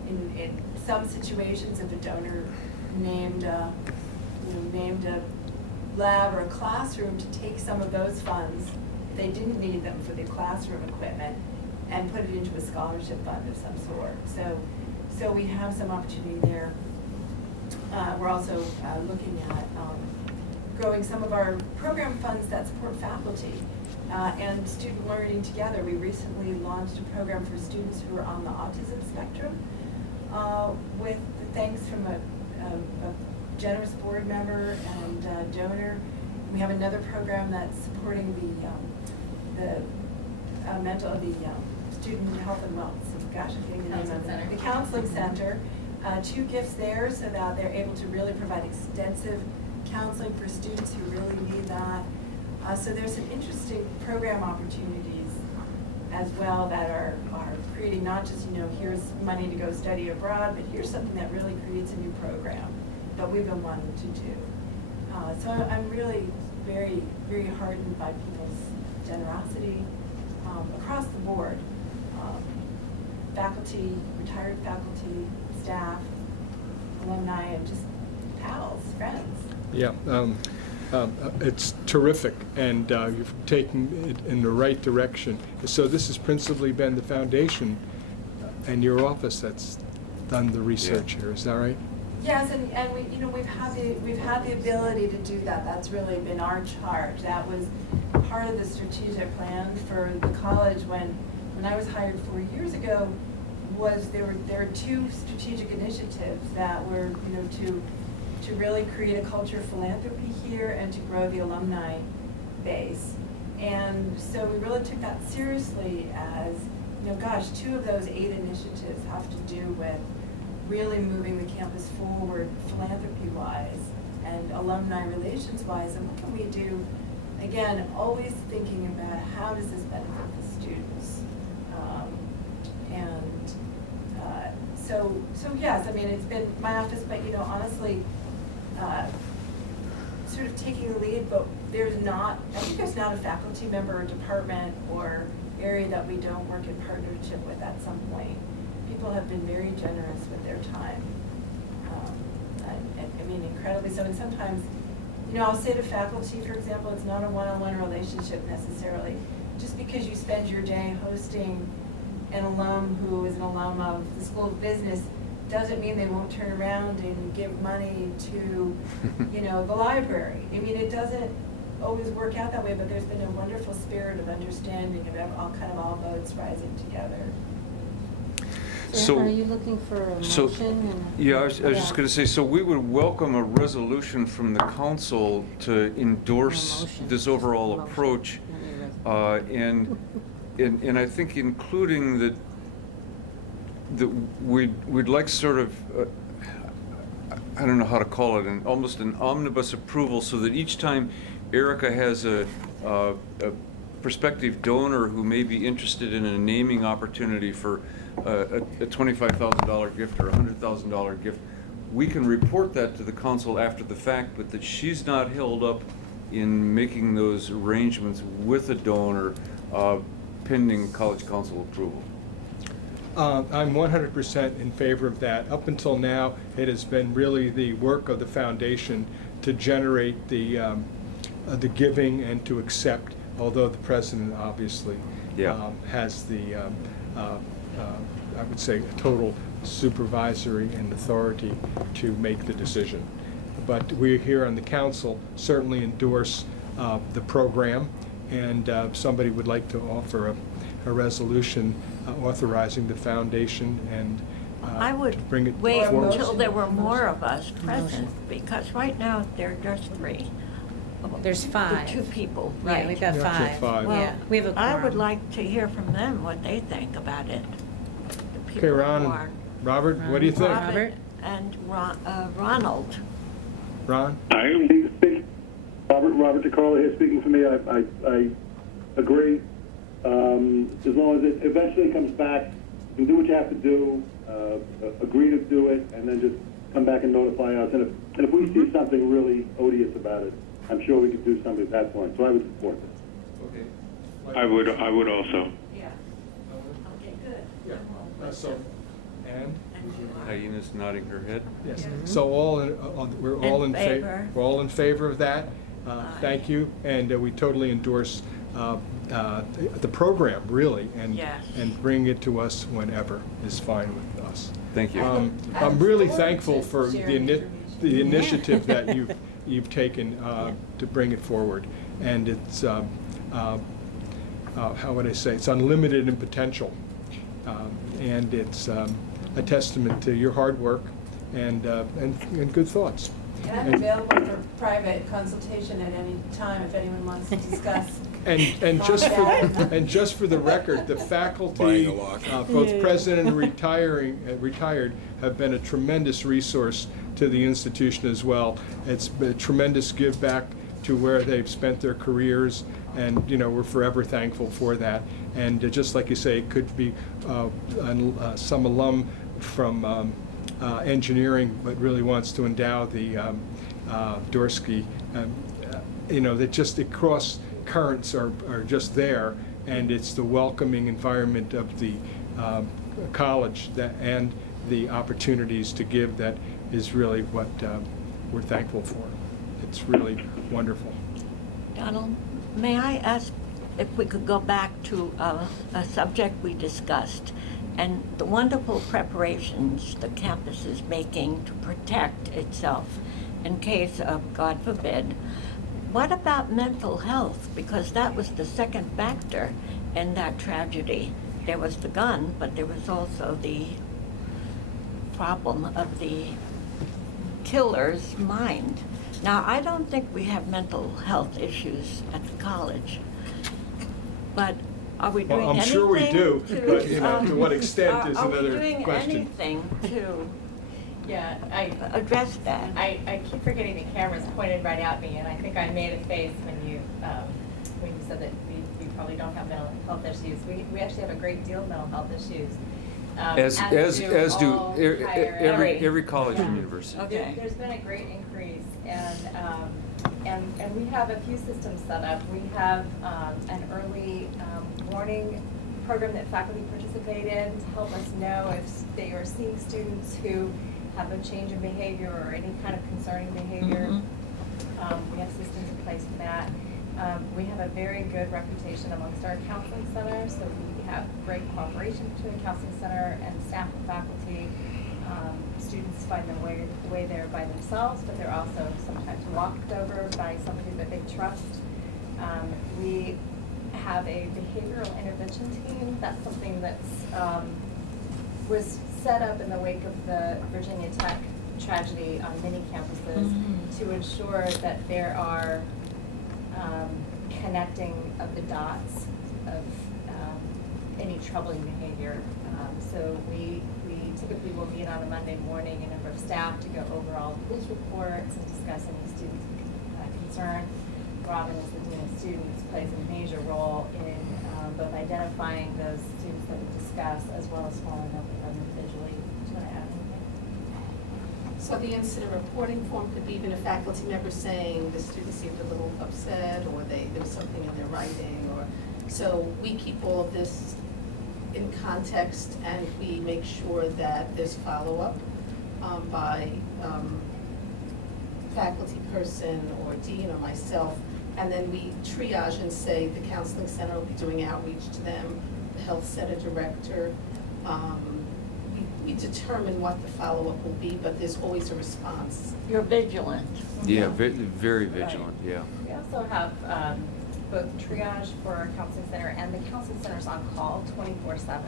in some situations, if a donor named a lab or a classroom, to take some of those funds, if they didn't need them for the classroom equipment, and put it into a scholarship fund of some sort. So we have some opportunity there. We're also looking at growing some of our program funds that support faculty and student learning together. We recently launched a program for students who are on the autism spectrum with thanks from a generous board member and donor. We have another program that's supporting the student health and wellness. Gosh, I'm getting the name of it. The counseling center. 2 gifts there, so that they're able to really provide extensive counseling for students who really need that. So there's some interesting program opportunities as well that are creating not just, here's money to go study abroad, but here's something that really creates a new program that we've been wanting to do. So I'm really very, very heartened by people's generosity across the board. Faculty, retired faculty, staff, alumni, and just pals, friends. Yeah, it's terrific, and you've taken it in the right direction. So this has principally been the foundation and your office that's done the research here, is that right? Yes, and we've had the ability to do that. That's really been our charge. That was part of the strategic plan for the college when I was hired 4 years ago. There were 2 strategic initiatives that were to really create a culture of philanthropy here and to grow the alumni base. And so we really took that seriously as you know, gosh, 2 of those 8 initiatives have to do with really moving the campus forward philanthropy-wise and alumni relations-wise, and what can we do? Again, always thinking about how does this benefit the students? So yes, I mean, it's been my office, but you know, honestly, sort of taking the lead, but I think there's not a faculty member or department or area that we don't work in partnership with at some point. People have been very generous with their time. I mean, incredibly so. And sometimes, you know, I'll say to faculty, for example, it's not a one-on-one relationship necessarily. Just because you spend your day hosting an alum who is an alum of the School of Business doesn't mean they won't turn around and give money to, you know, the library. I mean, it doesn't always work out that way, but there's been a wonderful spirit of understanding of all boats rising together. So- Are you looking for a So, motion? yeah, I was just going to say, so we would welcome a resolution from the council to endorse motion. this overall Motion. approach. Not a And I think including that we'd like sort of, I don't know how to call it, almost an omnibus approval, so that each time Erica has a prospective donor who may be interested in a naming opportunity for a $25,000 gift or a $100,000 gift, we can report that to the council after the fact, but that she's not held up in making those arrangements with a donor pending college council approval. I'm 100% in favor of that. Up until now, it has been really the work of the foundation to generate the giving and to accept, although the president obviously Yeah. has the, I would say, total supervisory and authority to make the decision. But we here on the council certainly endorse the program, and somebody would like to offer a resolution authorizing the foundation and I to would bring it wait forward. until there were more of us present, because right now there are just 3. There's 5. The 2 people, Yeah, right? we've got You have to have 5. five. Well, Yeah, we have a quorum. I would like to hear from them what they think about it. The Okay, people who Ron, are- Robert, what do you think? Robert? And Ronald. Ron? I am speaking. Robert DeCarlo here speaking for me. I agree. As long as it eventually comes back, you can do what you have to do, agree to do it, and then just come back and notify us. And if we see something really odious about it, I'm sure we could do something at that point. So I would support this. Okay. I would also. Yeah. Okay, good. Yeah. So, and? Hyena's nodding her head. Yes, Yeah. so we're all in favor. favor. We're all in favor of that. Aye. Thank you, and we totally endorse the program, really, and Yes. bring it to us whenever is fine with us. Thank you. I'm really forward thankful to for sharing the information. initiative that you've taken to bring it forward, and it's how would I say, it's unlimited in potential, and it's a testament to your hard work and good thoughts. And I'm available for private consultation at any time if anyone wants to discuss. And just for the record, the faculty, Buying a lock. both present and retired, have been a tremendous resource to the institution as well. It's been a tremendous give back to where they've spent their careers, and we're forever thankful for that. And just like you say, it could be some alum from engineering, but really wants to endow the Dorsky. That just the cross currents are just there, and it's the welcoming environment of the college and the opportunities to give that is really what we're thankful for. It's really wonderful. Donald, may I ask if we could go back to a subject we discussed, and the wonderful preparations the campus is making to protect itself in case of, God forbid. What about mental health? Because that was the second factor in that tragedy. There was the gun, but there was also the problem of the killer's mind. Now, I don't think we have mental health issues at the college, but Are we Well, doing I'm anything? sure we do, to, but, you know, to what extent is are another we doing question. anything to Yeah, address that? I keep forgetting the camera's pointed right at me, and I think I made a face when you said that we probably don't have mental health issues. We actually have a great deal of mental health issues. As do all higher ed. every college and university. Okay. There's been a great increase, and we have a few systems set up. We have an early warning program that faculty participate in to help us know if they are seeing students who have a change in behavior or any kind of concerning behavior. Mhm. We have systems in place for that. We have a very good reputation amongst our counseling centers, so we have great cooperation between the counseling center and staff and faculty. Students find their way there by themselves, but they're also sometimes walked over by somebody that they trust. We have a behavioral intervention team. That's something that's was set up in the wake of the Virginia Tech tragedy on many campuses to ensure that there are connecting of the dots of any troubling behavior. So we typically will meet on a Monday morning, a number of staff to go over all the police reports and discuss any students' concern. Robin, as the Dean of Students, plays a major role in both identifying those students that we discuss as well as following up with them individually. Do you want to add anything? So the incident reporting form could be even a faculty member saying the student seemed a little upset, or there was something in their writing, or, so we keep all of this in context, and we make sure that there's follow-up by faculty person or dean or myself, and then we triage and say the counseling center will be doing outreach to them, the health center director. We determine what the follow-up will be, but there's always a response. You're vigilant. Yeah, very vigilant, yeah. We also have both triage for our counseling center, and the counseling center's on call 24/7.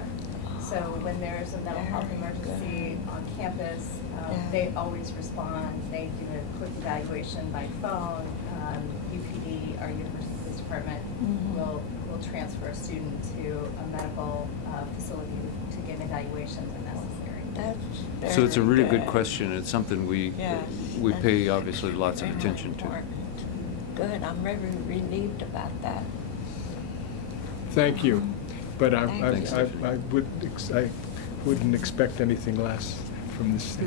So when there's a mental health Very emergency good. on campus, Yeah. they always respond. They do a quick evaluation by phone. UPD, our University Police Department, Mhm. will transfer a student to a medical facility to get an evaluation when necessary. That's So it's a very really good question. It's something we Yes, that's pay obviously lots of very attention to. important. Good, I'm very relieved about that. Thank you, but Thanks, I wouldn't expect anything less from this.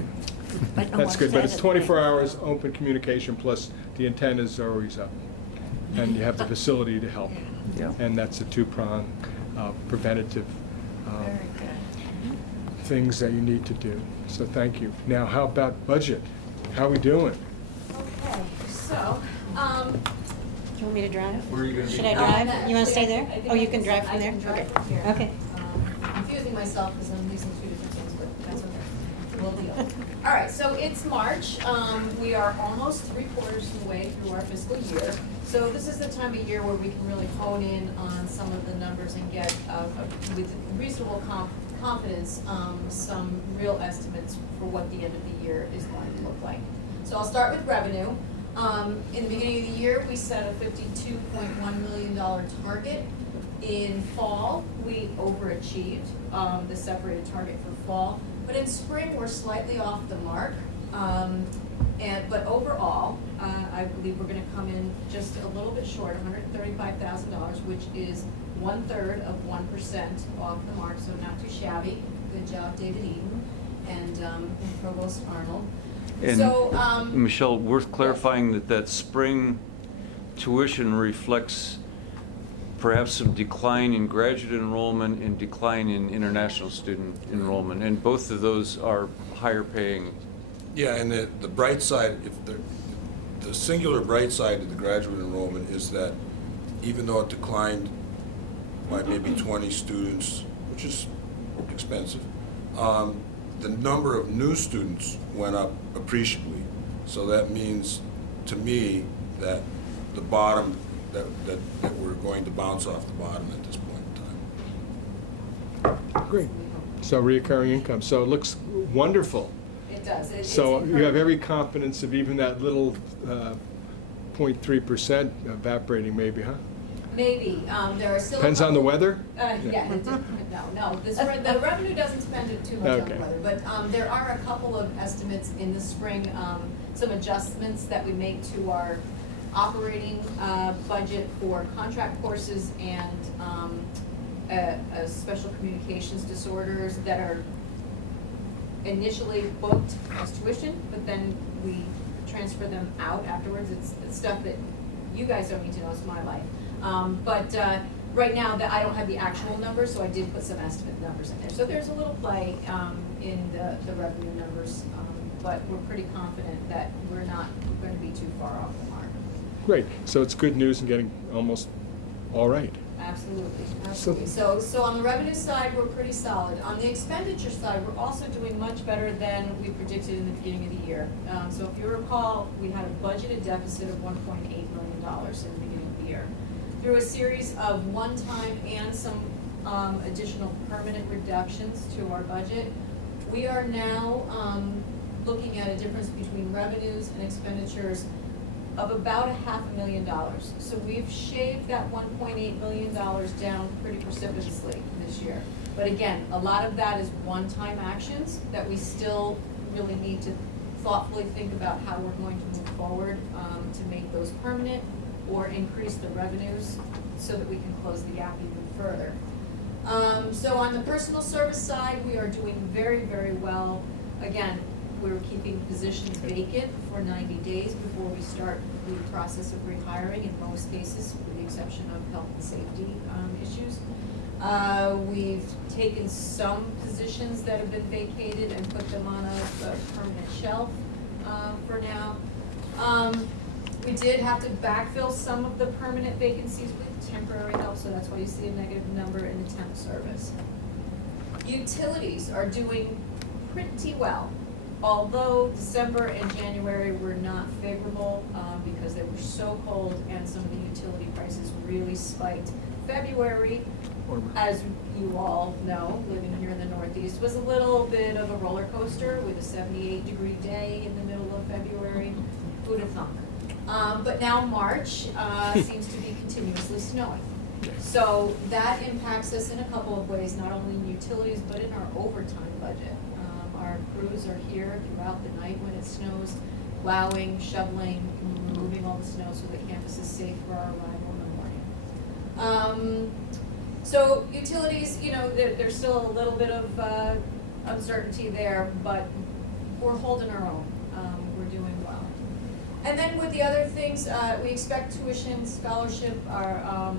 But no That's one good, but said it's it, 24 thanks. hours open communication, plus the antennas are always up. And you have the facility to help. Yeah. And that's a two-prong preventative Very good. things that you need to do. So thank you. Now, how about budget? How are we doing? Okay, so, Do you want me to drive? Where are you gonna be? Should I drive? You want to stay there? Oh, you can drive from there? I can drive Okay. from here. Okay. Confusing myself because I'm using two different things, but that's okay. We'll deal. All right, so it's March. We are almost 3/4 of the way through our fiscal year. So this is the time of year where we can really hone in on some of the numbers and get, with reasonable confidence, some real estimates for what the end of the year is going to look like. So I'll start with revenue. In the beginning of the year, we set a $52.1 million target. In fall, we overachieved the separated target for fall, but in spring, we're slightly off the mark. But overall, I believe we're gonna come in just a little bit short, $135,000, which is 1/3 of 1% off the mark, so not too shabby. Good job, David Eaton and Provost Arnold. And So, Michelle, worth clarifying that spring tuition reflects perhaps some decline in graduate enrollment and decline in international student enrollment, and both of those are higher paying. Yeah, and the bright side, the singular bright side of the graduate enrollment is that even though it declined by maybe 20 students, which is expensive, the number of new students went up appreciably. So that means, to me, that the bottom, that we're going to bounce off the bottom at this point in time. Great. So reoccurring income. So it looks wonderful. it does. So It's you have encouraging. every confidence of even that little 0.3% evaporating maybe, huh? Maybe, there are still. a Depends on the couple- weather? Yeah, no, the revenue doesn't spend it too much on the Okay. weather, but, there are a couple of estimates in the spring, some adjustments that we make to our operating, budget for contract courses and, special communications disorders that are initially booked as tuition, but then we transfer them out afterwards. It's stuff that you guys don't need to know, it's my life. But right now, I don't have the actual numbers, so I did put some estimate numbers in there. So there's a little play in the revenue numbers, but we're pretty confident that we're not going to be too far off the mark. Great, so it's good news and getting almost all right. Absolutely, absolutely. So on the revenue side, we're pretty solid. On the expenditure side, we're also doing much better than we predicted in the beginning of the year. So if you recall, we had a budgeted deficit of $1.8 million in the beginning of the year. Through a series of one-time and some additional permanent reductions to our budget, we are now looking at a difference between revenues and expenditures of about $500,000. So we've shaved that $1.8 million down pretty precipitously this year. But again, a lot of that is one-time actions that we still really need to thoughtfully think about how we're going to move forward to make those permanent or increase the revenues so that we can close the gap even further. So on the personal service side, we are doing very, very well. Again, we're keeping positions vacant for 90 days before we start the process of rehiring in most cases, with the exception of health and safety issues. We've taken some positions that have been vacated and put them on a permanent shelf for now. We did have to backfill some of the permanent vacancies with temporary help, so that's why you see a negative number in the temp service. Utilities are doing pretty well. Although December and January were not favorable because they were so cold and some of the utility prices really spiked. February, as you all know, living here in the Northeast, was a little bit of a roller coaster with a 78-degree day in the middle of February. Who'd have thunk? But now March seems to be continuously snowing. So that impacts us in a couple of ways, not only in utilities, but in our overtime budget. Our crews are here throughout the night when it snows, plowing, shoveling, removing all the snow so the campus is safe for our arrival in the morning. So utilities, there's still a little bit of uncertainty there, but we're holding our own. We're doing well. And then with the other things, we expect tuition, scholarship, our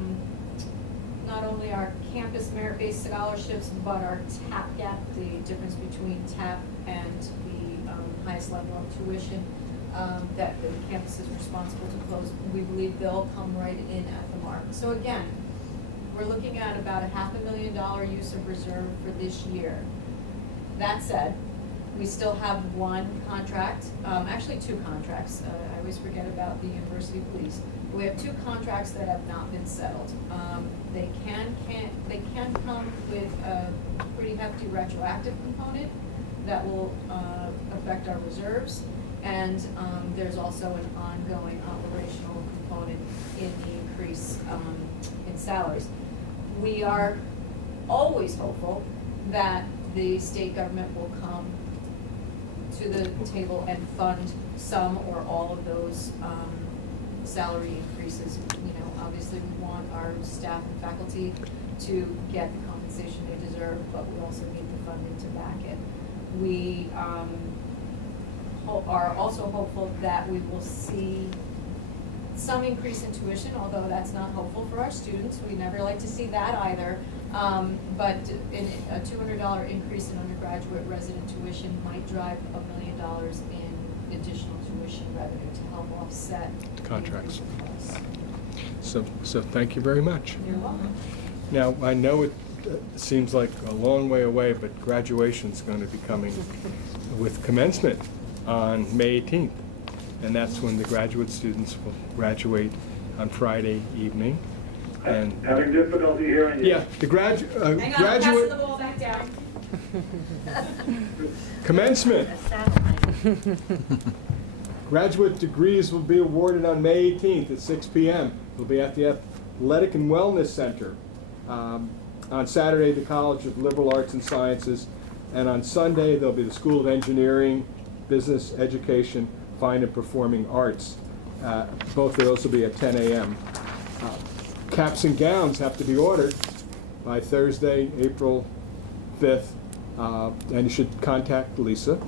not only our campus merit-based scholarships, but our TAP gap, the difference between TAP and the highest level of tuition that the campus is responsible to close. We believe they'll come right in at the mark. So again, we're looking at about a $500,000 use of reserve for this year. That said, we still have one contract, actually two contracts. I always forget about the university police. We have two contracts that have not been settled. They can come with a pretty hefty retroactive component that will affect our reserves, and there's also an ongoing operational component in the increase in salaries. We are always hopeful that the state government will come to the table and fund some or all of those salary increases. Obviously we want our staff and faculty to get the compensation they deserve, but we also need the funding to back it. We are also hopeful that we will see some increase in tuition, although that's not hopeful for our students. We never like to see that either. But a $200 increase in undergraduate resident tuition might drive $1 million in additional tuition revenue to help offset The contracts. the increase in costs. So thank you very much. You're welcome. Now, I know it seems like a long way away, but graduation's going to be coming with commencement on May 18th. And that's when the graduate students will graduate on Friday evening. And Having difficulty hearing you. yeah, the Hang on, I'm passing graduate the ball back down. commencement. Graduate degrees will be awarded on May 18th at 6 p.m. It'll be at the Athletic and Wellness Center. On Saturday, the College of Liberal Arts and Sciences, and on Sunday, there'll be the School of Engineering, Business Education, Fine and Performing Arts. Both of those will be at 10 a.m. Caps and gowns have to be ordered by Thursday, April 5th, and you should contact Lisa.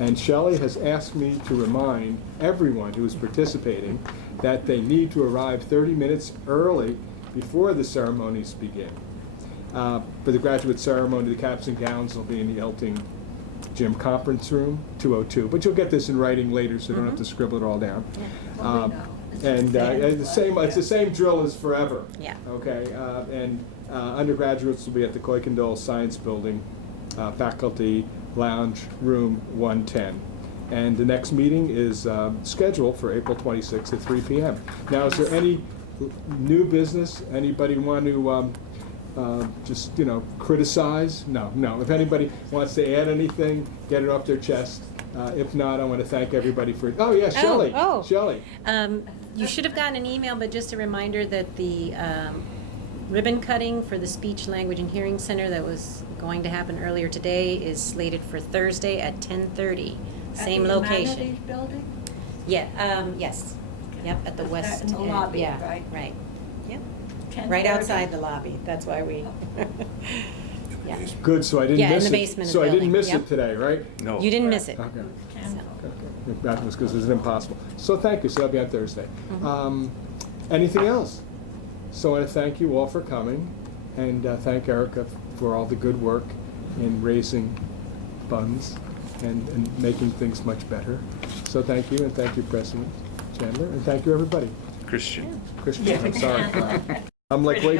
And Shelley has asked me to remind everyone who is participating that they need to arrive 30 minutes early before the ceremonies begin. For the graduate ceremony, the caps and gowns will be in the Elting Gym Conference Room, 202. But you'll get this in writing later, so you don't have to scribble it all down. And it's the same drill as forever. Yeah. Okay, and undergraduates will be at the Kuykendall Science Building, Faculty Lounge, Room 110. And the next meeting is scheduled for April 26th at 3 p.m. Now, is there any new business? Anybody want to just, criticize? No. If anybody wants to add anything, get it off their chest. If not, I want to thank everybody for, Shelley. Shelley. You should have gotten an email, but just a reminder that the ribbon cutting for the Speech, Language, and Hearing Center that was going to happen earlier today is slated for Thursday at 10:30. Same location. At the Humanities Building? Yeah, yes. Yep, at the That's west. in the end. lobby, Yeah, right? right. Yep, 10:30. right outside the lobby. That's why we, yeah. Good, so I didn't Yeah, in miss it. the basement of So the I didn't building, miss yep. it today, right? No. You didn't miss it. Okay. Can- Okay. That was because it's impossible. So thank you, so that'll be on Thursday. Mhm. Anything else? So I want to thank you all for coming, and thank Erica for all the good work in raising funds and making things much better. So thank you, and thank you, President Chandler, and thank you, everybody. Christian. Christian, I'm sorry. I'm like way